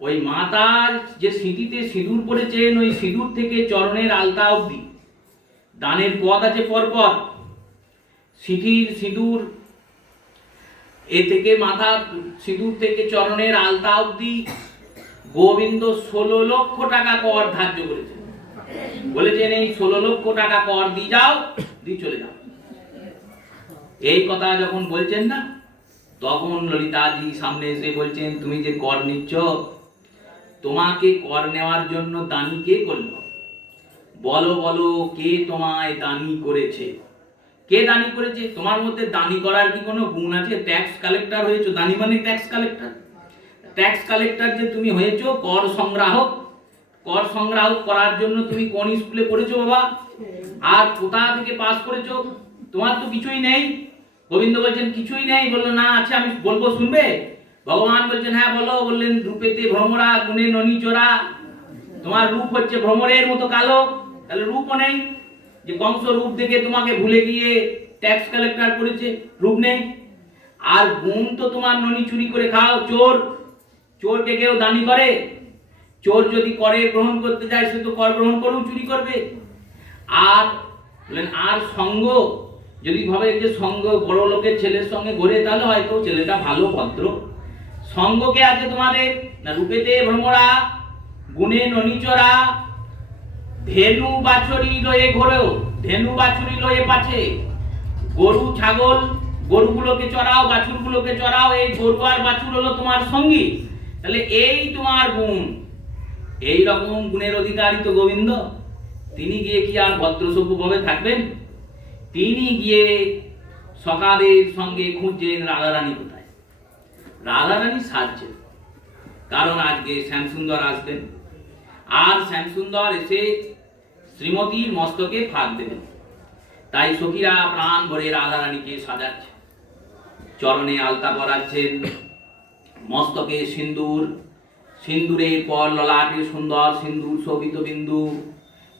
ওই মাতার যে সিঁথিতে সিঁদুর পড়েছেন, ওই সিঁদুর থেকে চরণের আলতা অবধি দানের পথ আছে পরপর। সিঁথির সিঁদুর এ থেকে মাথা সিঁদুর থেকে চরণের আলতা অবধি গোবিন্দ 16 লক্ষ টাকা কর ধার্য করেছেন। বলেছেন এই 16 লক্ষ টাকা কর দিয়ে যাও, দিয়ে চলে যাও। এই কথা যখন বলছেন না, তখন ললিতাজি সামনে এসে বলছেন তুমি যে কর নিচ্ছ, তোমাকে কর নেওয়ার জন্য দানি কে করলো? বলো বলো, কে তোমায় দানি করেছে? কে দানি করেছে? তোমার মধ্যে দানি করার কি কোনো গুণ আছে? ট্যাক্স কালেক্টর হয়েছো, দানি মানে ট্যাক্স কালেক্টর। ট্যাক্স কালেক্টর যে তুমি হয়েছো, কর সংগ্রাহক, কর সংগ্রাহক করার জন্য তুমি কোন স্কুলে পড়েছো বাবা? আর কোথা থেকে পাস করেছো? তোমার তো কিছুই নেই। গোবিন্দ বলছেন কিছুই নেই। বললো না, আচ্ছা আমি বলবো, শুনবে? ভগবান বলছেন হ্যাঁ বলো। বললেন রূপেতে ভ্রমরা, গুণে ননি চোরা। তোমার রূপ হচ্ছে ভ্রমরের মতো কালো, তাহলে রূপও নেই। যে কংস রূপ দেখে তোমাকে ভুলে গিয়ে ট্যাক্স কালেক্টর করেছে, রূপ নেই। আর গুণ তো তোমার ননি চুরি করে খাও, চোর। চোরকে কেউ দানি করে? চোর যদি করে গ্রহণ করতে যায়, সে তো কর গ্রহণ করেও চুরি করবে। আর বললেন আর সঙ্গ, যদি ভাবে যে সঙ্গ বড় লোকের ছেলের সঙ্গে ঘুরে, তাহলে হয়তো ছেলেটা ভালো ভদ্র। সঙ্গ কে আছে তোমাদের? না রূপেতে ভ্রমরা, গুণে ননিচরা, ধেনু বাছুরি লয়ে ঘোরেও, ধেনু বাছুরি লয়ে পাছে। গরু ছাগল, গরুগুলোকে চড়াও, বাছুরগুলোকে চড়াও। এই গরু আর বাছুর হলো তোমার সঙ্গী, তাহলে এই তোমার গুণ। এই রকম গুণের অধিকারী তো গোবিন্দ। তিনি গিয়ে কি আর ভদ্রসভ্যভাবে থাকবেন? তিনি গিয়ে সকালের সঙ্গে খুঁজছেন রাধারানী কোথায়। রাধারানী সাজছেন, কারণ আজকে শ্যামসুন্দর আসবেন। আর শ্যামসুন্দর এসে শ্রীমতীর মস্তকে ফাঁক দেবেন। তাই সখীরা প্রাণ ভরে রাধারানীকে সাজাচ্ছে, চরণে আলতা পরাচ্ছেন, মস্তকে সিন্দুর, সিন্দুরের পর ললাটে সুন্দর সিন্দুর শোভিত বিন্দু,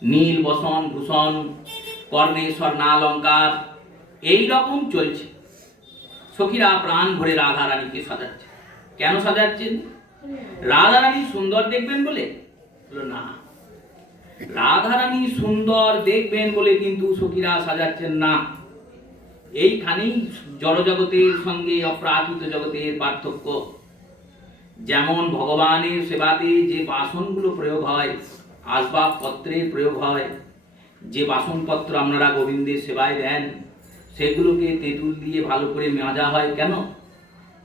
নীল বসন ভূষণ, কর্ণে স্বর্ণালঙ্কার। এইরকম চলছে। সখীরা প্রাণ ভরে রাধারানীকে সাজাচ্ছে। কেন সাজাচ্ছেন? রাধারানী সুন্দর দেখবেন বলে? না, রাধারানী সুন্দর দেখবেন বলে কিন্তু সখীরা সাজাচ্ছেন না। এইখানেই জড়জগতের সঙ্গে অপ্রাকৃত জগতের পার্থক্য। যেমন ভগবানের সেবাতে যে বাসনগুলো প্রয়োগ হয়, আসবাবপত্রের প্রয়োগ হয়, যে বাসনপত্র আপনারা গোবিন্দের সেবায় দেন সেগুলোকে তেঁতুল দিয়ে ভালো করে মাজা হয় কেন?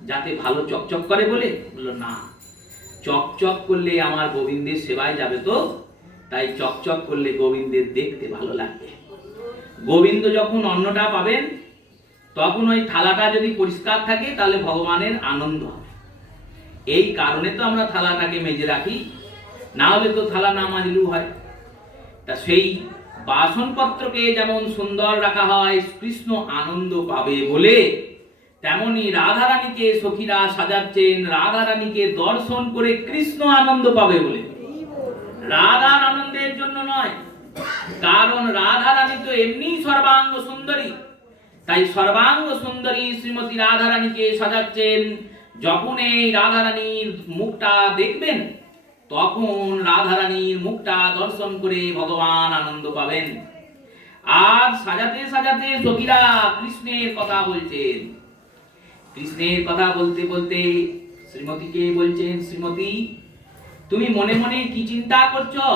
যাতে ভালো চকচক করে বলে? বললো না, চকচক করলে আমার গোবিন্দের সেবায় যাবে তো, তাই চকচক করলে গোবিন্দের দেখতে ভালো লাগবে। গোবিন্দ যখন অন্নটা পাবেন তখন ওই থালাটা যদি পরিষ্কার থাকে তাহলে ভগবানের আনন্দ হবে। এই কারণে তো আমরা থালাটাকে মেজে রাখি, না হলে তো থালা না মাজলেও হয়। তা সেই বাসনপত্রকে যেমন সুন্দর রাখা হয় কৃষ্ণ আনন্দ পাবে বলে, তেমনি রাধারানীকে সখীরা সাজাচ্ছেন রাধারানীকে দর্শন করে কৃষ্ণ আনন্দ পাবে বলে, রাধার আনন্দের জন্য নয়। কারণ রাধারানী তো এমনি সর্বাঙ্গ সুন্দরী, তাই সর্বাঙ্গ সুন্দরী শ্রীমতী রাধারানীকে সাজাচ্ছেন। যখন এই রাধারানীর মুখটা দেখবেন তখন রাধারানীর মুখটা দর্শন করে ভগবান আনন্দ পাবেন। আর সাজাতে সাজাতে সখীরা কৃষ্ণের কথা বলছেন। কৃষ্ণের কথা বলতে বলতে শ্রীমতীকে বলছেন, শ্রীমতী তুমি মনে মনে কি চিন্তা করছো?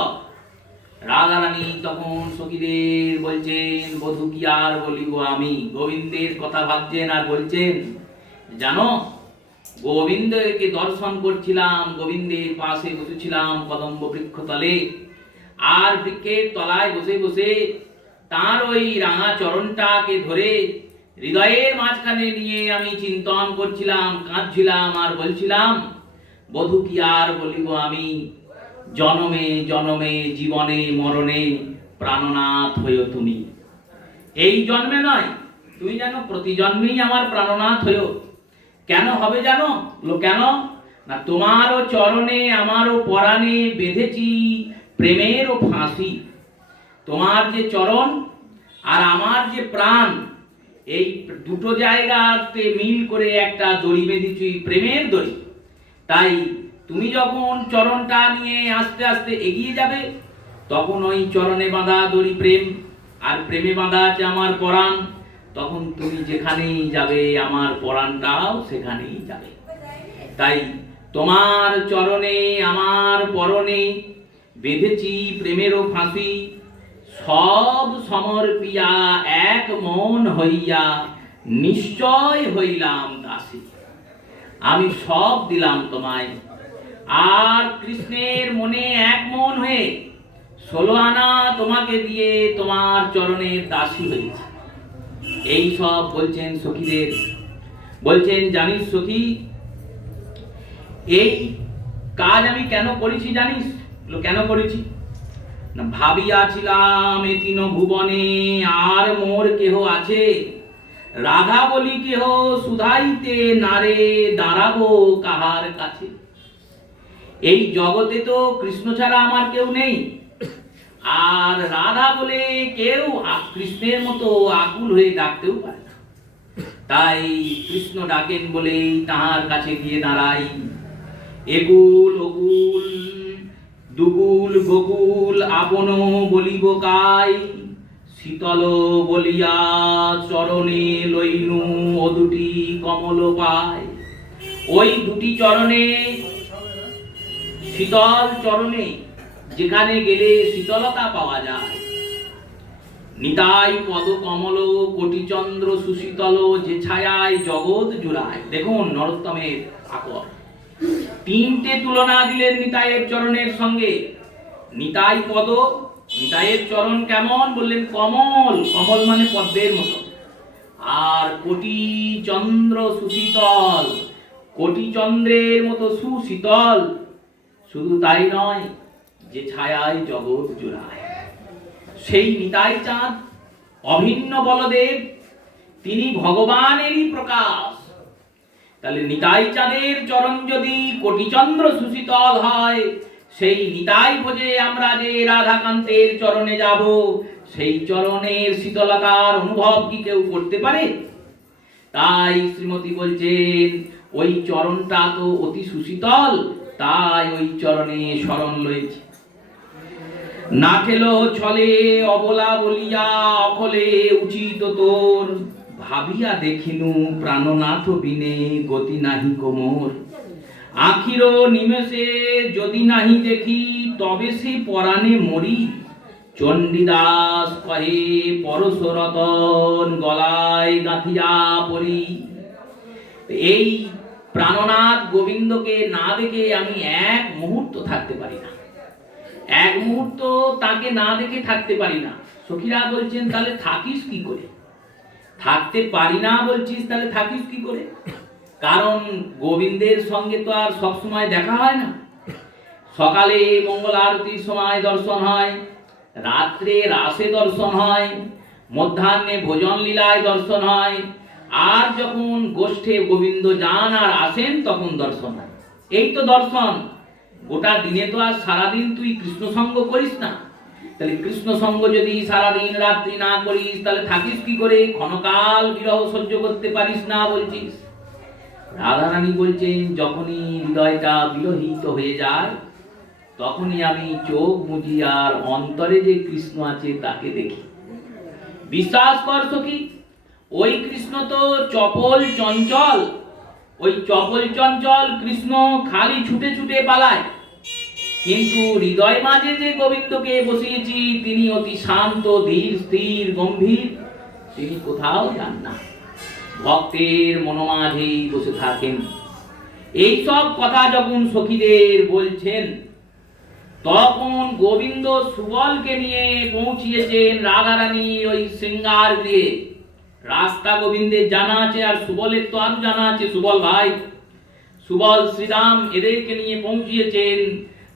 রাধারানী তখন সখীদের বলছেন, বধূ কি আর বলিব আমি। গোবিন্দের কথা ভাবছেন আর বলছেন, জানো গোবিন্দকে দর্শন করছিলাম, গোবিন্দের পাশে বসেছিলাম কদম্ব বৃক্ষতলে, আর বৃক্ষের তলায় বসে বসে তার ওই রাঙা চরণটাকে ধরে হৃদয়ের মাঝখানে নিয়ে আমি চিন্তন করছিলাম, কাঁদছিলাম আর বলছিলাম, বধূ কি আর বলিব আমি, জনমে জনমে জীবনে মরণে প্রাণনাথ হইও তুমি। এই জন্মে নয়, তুমি জানো প্রতি জন্মেই আমার প্রাণনাথ হইও। কেন হবে জানো? কেন না, তোমারও চরণে আমারও পরাণে বেঁধেছি প্রেমেরও ফাঁসি। তোমার যে চরণ আর আমার যে প্রাণ, এই দুটো জায়গাতে মিল করে একটা দড়ি বেঁধেছি, প্রেমের দড়ি। তাই তুমি যখন চরণটা নিয়ে আস্তে আস্তে এগিয়ে যাবে তখন ওই চরণে বাঁধা দড়ি প্রেম, আর প্রেমে বাঁধা আছে আমার পরাণ। তখন তুমি যেখানেই যাবে আমার পরাণটাও সেখানেই যাবে। তাই তোমার চরণে আমার পরনে বেঁধেছি প্রেমেরও ফাঁসি, সব সমর্পিয়া এক মন হইয়া নিশ্চয় হইলাম দাসী। আমি সব দিলাম তোমায়, আর কৃষ্ণের মনে এক মন হয়ে 16 আনা তোমাকে দিয়ে তোমার চরণের দাসী হয়েছে। এই সব বলছেন সখীদের। বলছেন, জানিস সখী এই কাজ আমি কেন করেছি জানিস? কেন করেছি না, ভাবিয়াছিলাম এ তিন ভুবনে আর মোর কেহ আছে, রাধা বলি কেহ সুধাইতে নারে দাঁড়াবো কাহার কাছে। এই জগতে তো কৃষ্ণ ছাড়া আমার কেউ নেই, আর রাধা বলে কেউ কৃষ্ণের মতো আকুল হয়ে ডাকতেও পারে না। তাই কৃষ্ণ ডাকেন বলেই তাহার কাছে গিয়ে দাঁড়াই। একুল ওকুল দুকুল গোকুল আপন বলিব কাই, শীতল বলিয়া চরণে লইনু ও দুটি কমল পায়। ওই দুটি চরণে, শীতল চরণে যেখানে গেলে শীতলতা পাওয়া যায়, নিতাই পদ কমল কোটিচন্দ্র সুশীতল, যে ছায়ায় জগৎ জুড়ায়। দেখুন নরোত্তমের আকর, তিনটে তুলনা দিলেন নিতাইয়ের চরণের সঙ্গে। নিতাই পদ, নিতাইয়ের চরণ কেমন? বললেন কমল, কমল মানে পদ্মের মতো। আর কোটি চন্দ্র সুশীতল, কোটি চন্দ্রের মতো সুশীতল। শুধু তাই নয়, যে ছায়ায় জগৎ জুড়ায়। সেই নিতাই চাঁদ অভিন্ন বলদেব, তিনি ভগবানেরই প্রকাশ। তাহলে নিতাই চাঁদের চরণ যদি কোটিচন্দ্র সুশীতল হয়, সেই নিতাই ভোজে আমরা যে রাধাকান্তের চরণে যাব, সেই চরণের শীতলতার অনুভব কি কেউ করতে পারে? তাই শ্রীমতী বলছেন, ওই চরণটা তো অতি সুশীতল, তাই ওই চরণে শরণ লয়েছি। না খেলো ছলে অবলা বলিয়া অকলে উচিত তোর, ভাবিয়া দেখিনু প্রাণনাথ বিনে গতি নাহি কোমর। আখির নিমেষে যদি নাহি দেখি তবে সে পরাণে মরি, চণ্ডীদাস কহে পরশরতন গলায় গাঁথিয়া পরি। এই প্রাণনাথ গোবিন্দকে না দেখে আমি এক মুহূর্ত থাকতে পারি না, এক মুহূর্ত তাকে না দেখে থাকতে পারি না। সখীরা বলছেন তাহলে থাকিস কি করে? থাকতে পারি না বলছিস, তাহলে থাকিস কি করে? কারণ গোবিন্দের সঙ্গে তো আর সবসময় দেখা হয় না। সকালে মঙ্গল আরতির সময় দর্শন হয়, রাত্রে রাসে দর্শন হয়, মধ্যাহ্নে ভোজন লীলায় দর্শন হয়, আর যখন গোষ্ঠে গোবিন্দ যান আর আসেন তখন দর্শন হয়। এই তো দর্শন। গোটা দিনে তো আর সারাদিন তুই কৃষ্ণ সঙ্গ করিস না। তাহলে কৃষ্ণ সঙ্গ যদি সারাদিন রাত্রি না করিস, তাহলে থাকিস কি করে? ক্ষণকাল বিরহ সহ্য করতে পারিস না বলছিস। রাধারানী বলছেন যখনই হৃদয়টা বিরহিত হয়ে যায়, তখনই আমি চোখ মুজি আর অন্তরে যে কৃষ্ণ আছে তাকে দেখি। বিশ্বাস কর সখী, ওই কৃষ্ণ তো চপল চঞ্চল। ওই চপল চঞ্চল কৃষ্ণ খালি ছুটে ছুটে পালায়, কিন্তু হৃদয় মাঝে যে গোবিন্দকে বসিয়েছি তিনি অতি শান্ত, ধীর, স্থির, গম্ভীর। তিনি কোথাও যান না, ভক্তের মনোমাঝেই বসে থাকেন। এই সব কথা যখন সখীদের বলছেন, তখন গোবিন্দ সুবলকে নিয়ে পৌঁছিয়েছেন রাধারানীর ওই শৃঙ্গার গৃহে। রাস্তা গোবিন্দের জানা আছে, আর সুবলের তো আরো জানা আছে। সুবল ভাই, সুবল, শ্রীরাম এদেরকে নিয়ে পৌঁছিয়েছেন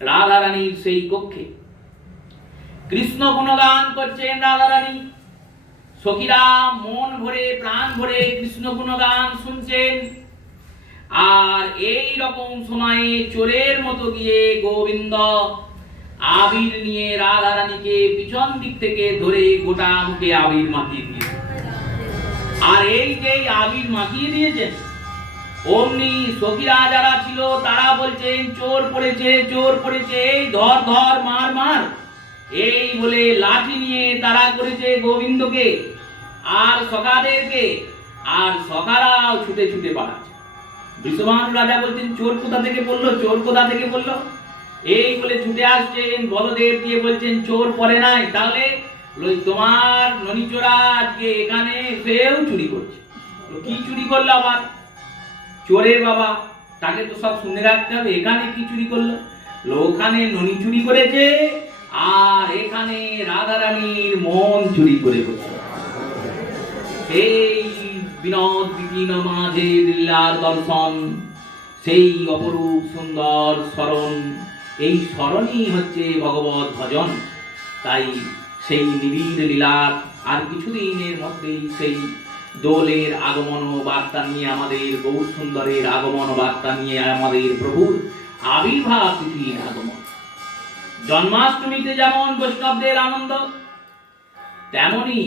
রাধারানীর সেই কক্ষে। কৃষ্ণ গুণগান করছেন রাধারানী। সখীরা মন ভরে প্রাণ ভরে কৃষ্ণ গুণগান শুনছেন। আর এই রকম সময়ে চোরের মতো গিয়ে গোবিন্দ আবির নিয়ে রাধারানীকে পিছন দিক থেকে ধরে গোটা মুখে আবির মাখিয়ে দিয়েছে। আর এই যে আবির মাখিয়ে দিয়েছেন, অমনি সখীরা যারা ছিল তারা বলছেন চোর পড়েছে, চোর পড়েছে, এই ধর ধর, মার মার, এই বলে লাঠি নিয়ে তারা করেছে গোবিন্দকে আর সখাদেরকে। আর সখারাও ছুটে ছুটে পালাচ্ছে। বৃষভানু রাজা বলছেন চোর কোথা থেকে বললো, চোর কোথা থেকে বললো, এই বলে ছুটে আসছেন। বলদেব দিয়ে বলছেন চোর পড়ে নাই, তাহলে তোমার ননিচোরা আজকে এখানে এসেও চুরি করছে। কি চুরি করলো আবার? চোরের বাবা, তাকে তো সব শুনে রাখতে হবে। এখানে কি চুরি করলো? ওখানে ননি চুরি করেছে, আর এখানে রাধারানীর মন চুরি করে বসে। সেই বিনোদ বিপিন মাঝে লীলার দর্শন, সেই অপরূপ সুন্দর স্মরণ, এই স্মরণই হচ্ছে ভগবত ভজন। তাই সেই নিবিড় লীলার আর কিছুদিনের মধ্যেই সেই দোলের আগমন বার্তা নিয়ে, আমাদের গৌর সুন্দরের আগমন বার্তা নিয়ে আমাদের প্রভুর আবির্ভাব তিথির আগমন। জন্মাষ্টমীতে যেমন বৈষ্ণবদের আনন্দ, তেমনি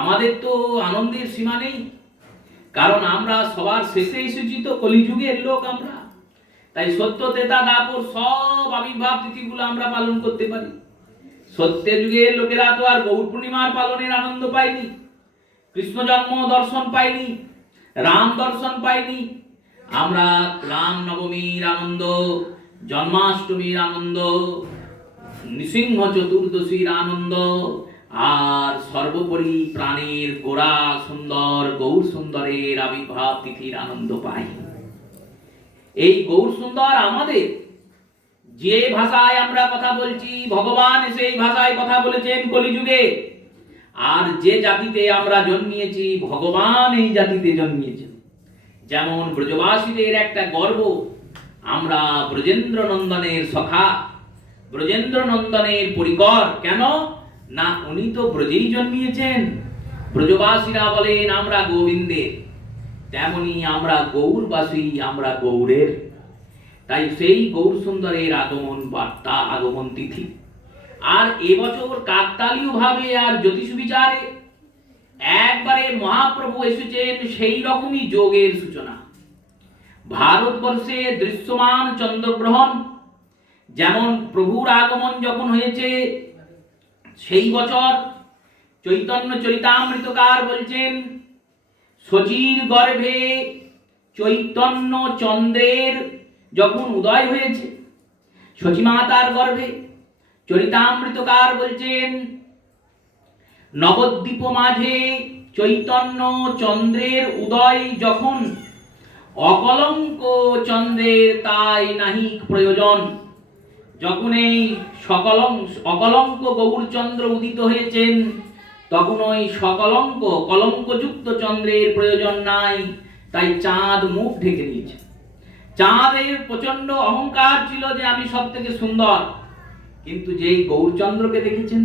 আমাদের তো আনন্দের সীমা নেই। কারণ আমরা সবার শেষে এসেছি, তো কলিযুগের লোক আমরা। তাই সত্য, ত্রেতা, দ্বাপর সব আবির্ভাব তিথিগুলো আমরা পালন করতে পারি। সত্যের যুগের লোকেরা তো আর গৌর পূর্ণিমার পালনের আনন্দ পায়নি, কৃষ্ণ জন্ম দর্শন পায়নি, রাম দর্শন পায়নি। আমরা রাম নবমীর আনন্দ, জন্মাষ্টমীর আনন্দ, নৃসিংহ চতুর্দশীর আনন্দ, আর সর্বোপরি প্রাণের গোড়া সুন্দর গৌর সুন্দরের আবির্ভাব তিথির আনন্দ পাই। এই গৌর সুন্দর আমাদের, যে ভাষায় আমরা কথা বলছি, ভগবান সেই ভাষায় কথা বলেছেন কলিযুগে। আর যে জাতিতে আমরা জন্মিয়েছি, ভগবান এই জাতিতে জন্মিয়েছেন। যেমন ব্রজবাসীদের একটা গর্ব, আমরা ব্রজেন্দ্র নন্দনের সখা, ব্রজেন্দ্র নন্দনের পরিকর। কেন না? উনি তো ব্রজেই জন্মিয়েছেন। ব্রজবাসীরা বলেন আমরা গোবিন্দের, তেমনি আমরা গৌরবাসী, আমরা গৌরের। তাই সেই গৌর সুন্দরের আগমন বার্তা, আগমন তিথি। আর এবছর কাকতালীয় ভাবে আর জ্যোতিষ বিচারে একবারে মহাপ্রভু এসেছেন, সেই রকমই যোগের সূচনা। ভারতবর্ষে দৃশ্যমান চন্দ্রগ্রহণ, যেমন প্রভুর আগমন যখন হয়েছে সেই বছর চৈতন্য চরিতামৃতকার বলছেন শচীর গর্ভে চৈতন্য চন্দ্রের যখন উদয় হয়েছে, শচী মাতার গর্ভে, চরিতামৃতকার বলছেন নবদ্বীপ মাঝে চৈতন্য চন্দ্রের উদয় যখন, অকলঙ্ক চন্দ্রের তাই নাহি প্রয়োজন। যখন এই অকলঙ্ক গৌরচন্দ্র উদিত হয়েছেন, তখন ওই সকলঙ্ক কলঙ্কযুক্ত চন্দ্রের প্রয়োজন নাই, তাই চাঁদ মুখ ঢেকে নিয়েছে। চাঁদের প্রচন্ড অহংকার ছিল যে আমি সব থেকে সুন্দর, কিন্তু যেই গৌরচন্দ্রকে দেখেছেন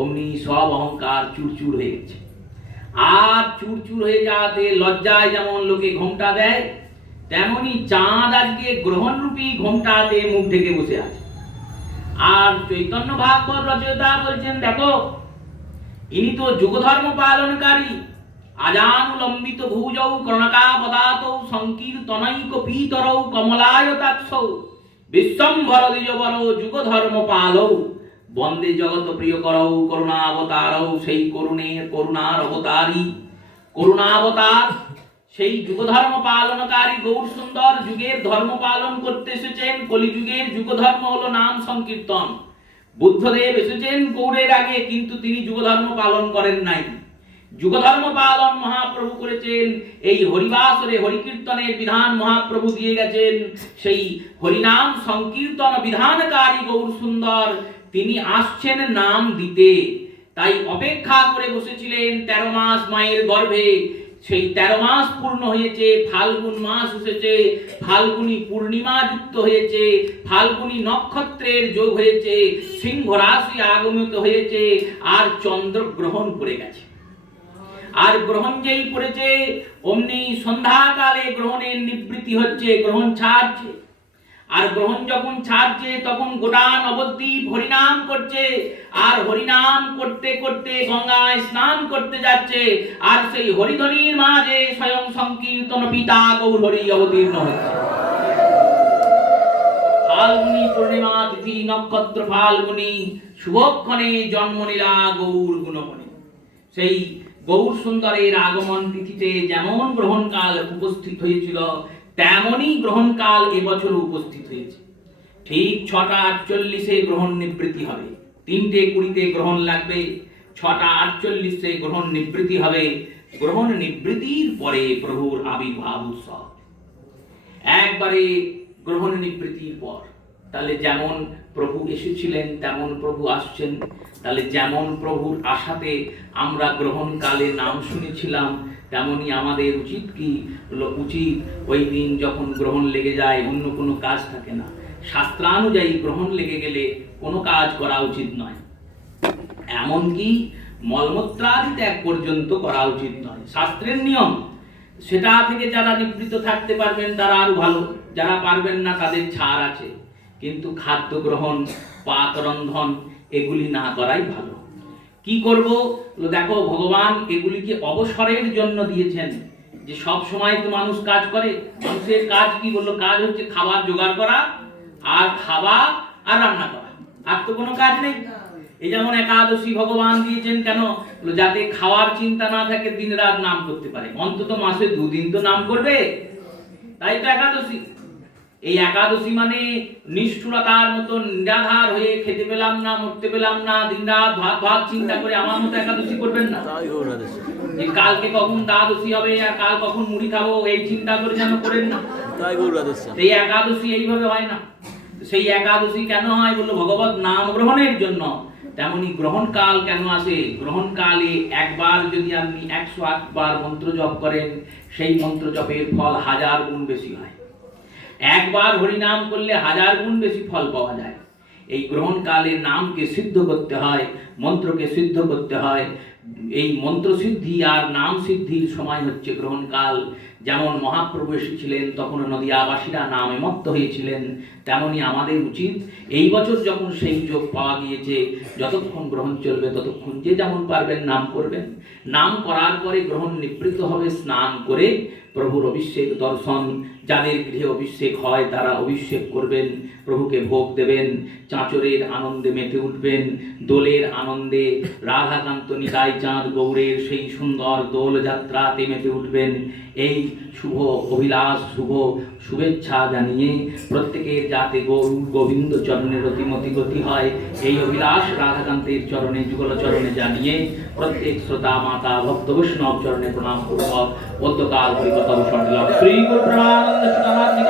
অমনি সব অহংকার চুরচুর হয়ে গেছে। আর চুরচুর হয়ে যাওয়াতে লজ্জায় যেমন লোকে ঘোমটা দেয়, তেমনি চাঁদ আজকে গ্রহণরূপী ঘোমটাতে মুখ ঢেকে বসে আছে। আর চৈতন্য ভাগবত রচয়িতা বলছেন, দেখো ইনি তো যুগধর্ম পালনকারী, আজানুলম্বিত ভুজৌ কর্ণকাবদাতৌ সংকীর্তনৈক পীতরৌ কমলায়তাক্ষৌ বিশ্বম্ভর দ্বিজবরৌ যুগধর্ম পালৌ বন্দে জগৎ প্রিয় করৌ করুণাবতারৌ। সেই করুণার অবতারী, করুণাবতার সেই যুগধর্ম পালনকারী গৌর সুন্দর যুগের ধর্ম পালন করতে এসেছেন। কলিযুগের যুগধর্ম হলো নাম সংকীর্তন। বুদ্ধদেব এসেছেন গৌড়ের আগে, কিন্তু তিনি যুগধর্ম পালন করেন নাই। যুগধর্ম পালন মহাপ্রভু করেছেন। এই হরিবাসরে হরিকীর্তনের বিধান মহাপ্রভু দিয়ে গেছেন। সেই হরিনাম সংকীর্তন বিধানকারী গৌর সুন্দর তিনি আসছেন নাম দিতে, তাই অপেক্ষা করে বসেছিলেন 13 মাস মায়ের গর্ভে। সেই 13 মাস পূর্ণ হয়েছে, ফাল্গুন মাস এসেছে, ফাল্গুনী পূর্ণিমা যুক্ত হয়েছে, ফাল্গুনী নক্ষত্রের যোগ হয়েছে, সিংহ রাশি আগমিত হয়েছে, আর চন্দ্র গ্রহণ করে গেছে। আর গ্রহণ যেই পড়েছে অমনি সন্ধ্যাকালে গ্রহণের নিবৃত্তি হচ্ছে, গ্রহণ ছাড়ছে। আর গ্রহণ যখন ছাড়ছে তখন গোটা নবদ্বীপ হরিনাম করছে, আর হরিনাম করতে করতে গঙ্গায় স্নান করতে যাচ্ছে। আর সেই হরিধ্বনির মাঝে স্বয়ং সংকীর্তন পিতা গৌর হরি অবতীর্ণ হচ্ছে। ফাল্গুনী পূর্ণিমা তিথি, নক্ষত্র ফাল্গুনী, শুভক্ষণে জন্ম নিলা গৌর গুণমণি। সেই গৌর সুন্দরের আগমন তিথিতে যেমন গ্রহণকাল উপস্থিত হয়েছিল, তেমনই গ্রহণকাল এবছর উপস্থিত হয়েছে। ঠিক 6:48 গ্রহণ নিবৃত্তি হবে, 3:20 গ্রহণ লাগবে, 6:48 গ্রহণ নিবৃত্তি হবে। গ্রহণ নিবৃত্তির পরে প্রভুর আবির্ভাব উৎসব একবারে গ্রহণ নিবৃত্তির পর। তাহলে যেমন প্রভু এসেছিলেন তেমন প্রভু আসছেন। তাহলে যেমন প্রভুর আশাতে আমরা গ্রহণকালে নাম শুনেছিলাম, তেমনি আমাদের উচিত কি উচিত ওই দিন যখন গ্রহণ লেগে যায়, অন্য কোনো কাজ থাকে না, শাস্ত্রানুযায়ী গ্রহণ লেগে গেলে কোনো কাজ করা উচিত নয়। এমনকি মলমূত্রাদি ত্যাগ পর্যন্ত করা উচিত নয়, শাস্ত্রের নিয়ম। সেটা থেকে যারা নিবৃত্ত থাকতে পারবেন তারা আরো ভালো, যারা পারবেন না তাদের ছাড় আছে। কিন্তু খাদ্য গ্রহণ, পাক রন্ধন এগুলি না করাই ভালো। কি করব? দেখো ভগবান এগুলিকে অবসরের জন্য দিয়েছেন, যে সব সময় তো মানুষ কাজ করে। মানুষের কাজ কি? বললো কাজ হচ্ছে খাবার জোগাড় করা, আর খাওয়া আর রান্না করা, আর তো কোনো কাজ নেই। এই যেমন একাদশী ভগবান দিয়েছেন কেন? যাতে খাওয়ার চিন্তা না থাকে, দিন রাত নাম করতে পারে। অন্তত মাসে 2 দিন তো নাম করবে, তাই তো একাদশী। এই একাদশী মানে নিষ্ঠুরতার মতো নিরাধার হয়ে খেতে পেলাম না, মরতে পেলাম না, দিন রাত ভাত ভাত চিন্তা করে আমার মতো একাদশী করবেন না। যে কালকে কখন দ্বাদশী হবে আর কাল কখন মুড়ি খাবো এই চিন্তা করে যেন করেন না। এই একাদশী এইভাবে হয় না। সেই একাদশী কেন হয়? বললো ভগবত নাম গ্রহণের জন্য। তেমনি গ্রহণকাল কেন আসে? গ্রহণকালে একবার যদি আপনি 108 বার মন্ত্র জপ করেন, সেই মন্ত্র জপের ফল 1000 গুণ বেশি হয়। একবার হরিনাম করলে 1000 গুণ বেশি ফল পাওয়া যায়। এই গ্রহণকালে নামকে সিদ্ধ করতে হয়, মন্ত্রকে সিদ্ধ করতে হয়। এই মন্ত্র সিদ্ধি আর নাম সিদ্ধির সময় হচ্ছে গ্রহণকাল। যেমন মহাপ্রভু এসেছিলেন তখন নদিয়াবাসীরা নামে মত্ত হয়েছিলেন, তেমনি আমাদের উচিত এই বছর যখন সেই যোগ পাওয়া গিয়েছে, যতক্ষণ গ্রহণ চলবে ততক্ষণ যে যেমন পারবেন নাম করবেন। নাম করার পরে গ্রহণ নিবৃত্ত হবে, স্নান করে প্রভুর অভিষেক দর্শন। যাদের গৃহে অভিষেক হয় তারা অভিষেক করবেন, প্রভুকে ভোগ দেবেন, চাঁচরের আনন্দে মেতে উঠবেন, দোলের আনন্দে রাধাকান্ত নিতাই চাঁদ গৌরের সেই সুন্দর দোল যাত্রাতে মেতে উঠবেন। এই শুভ অভিলাষ শুভেচ্ছা জানিয়ে প্রত্যেকের যাতে গৌর গোবিন্দ চরণের অতিমতি গতি হয় এই অভিলাষ রাধাকান্তের চরণে যুগল চরণে জানিয়ে প্রত্যেক শ্রোতা মাতা ভক্ত বৈষ্ণব চরণে প্রণাম পূর্বক পদ্মকাল হরিকথা শ্রী গুরু প্রেমানন্দ সুধামাত্মিক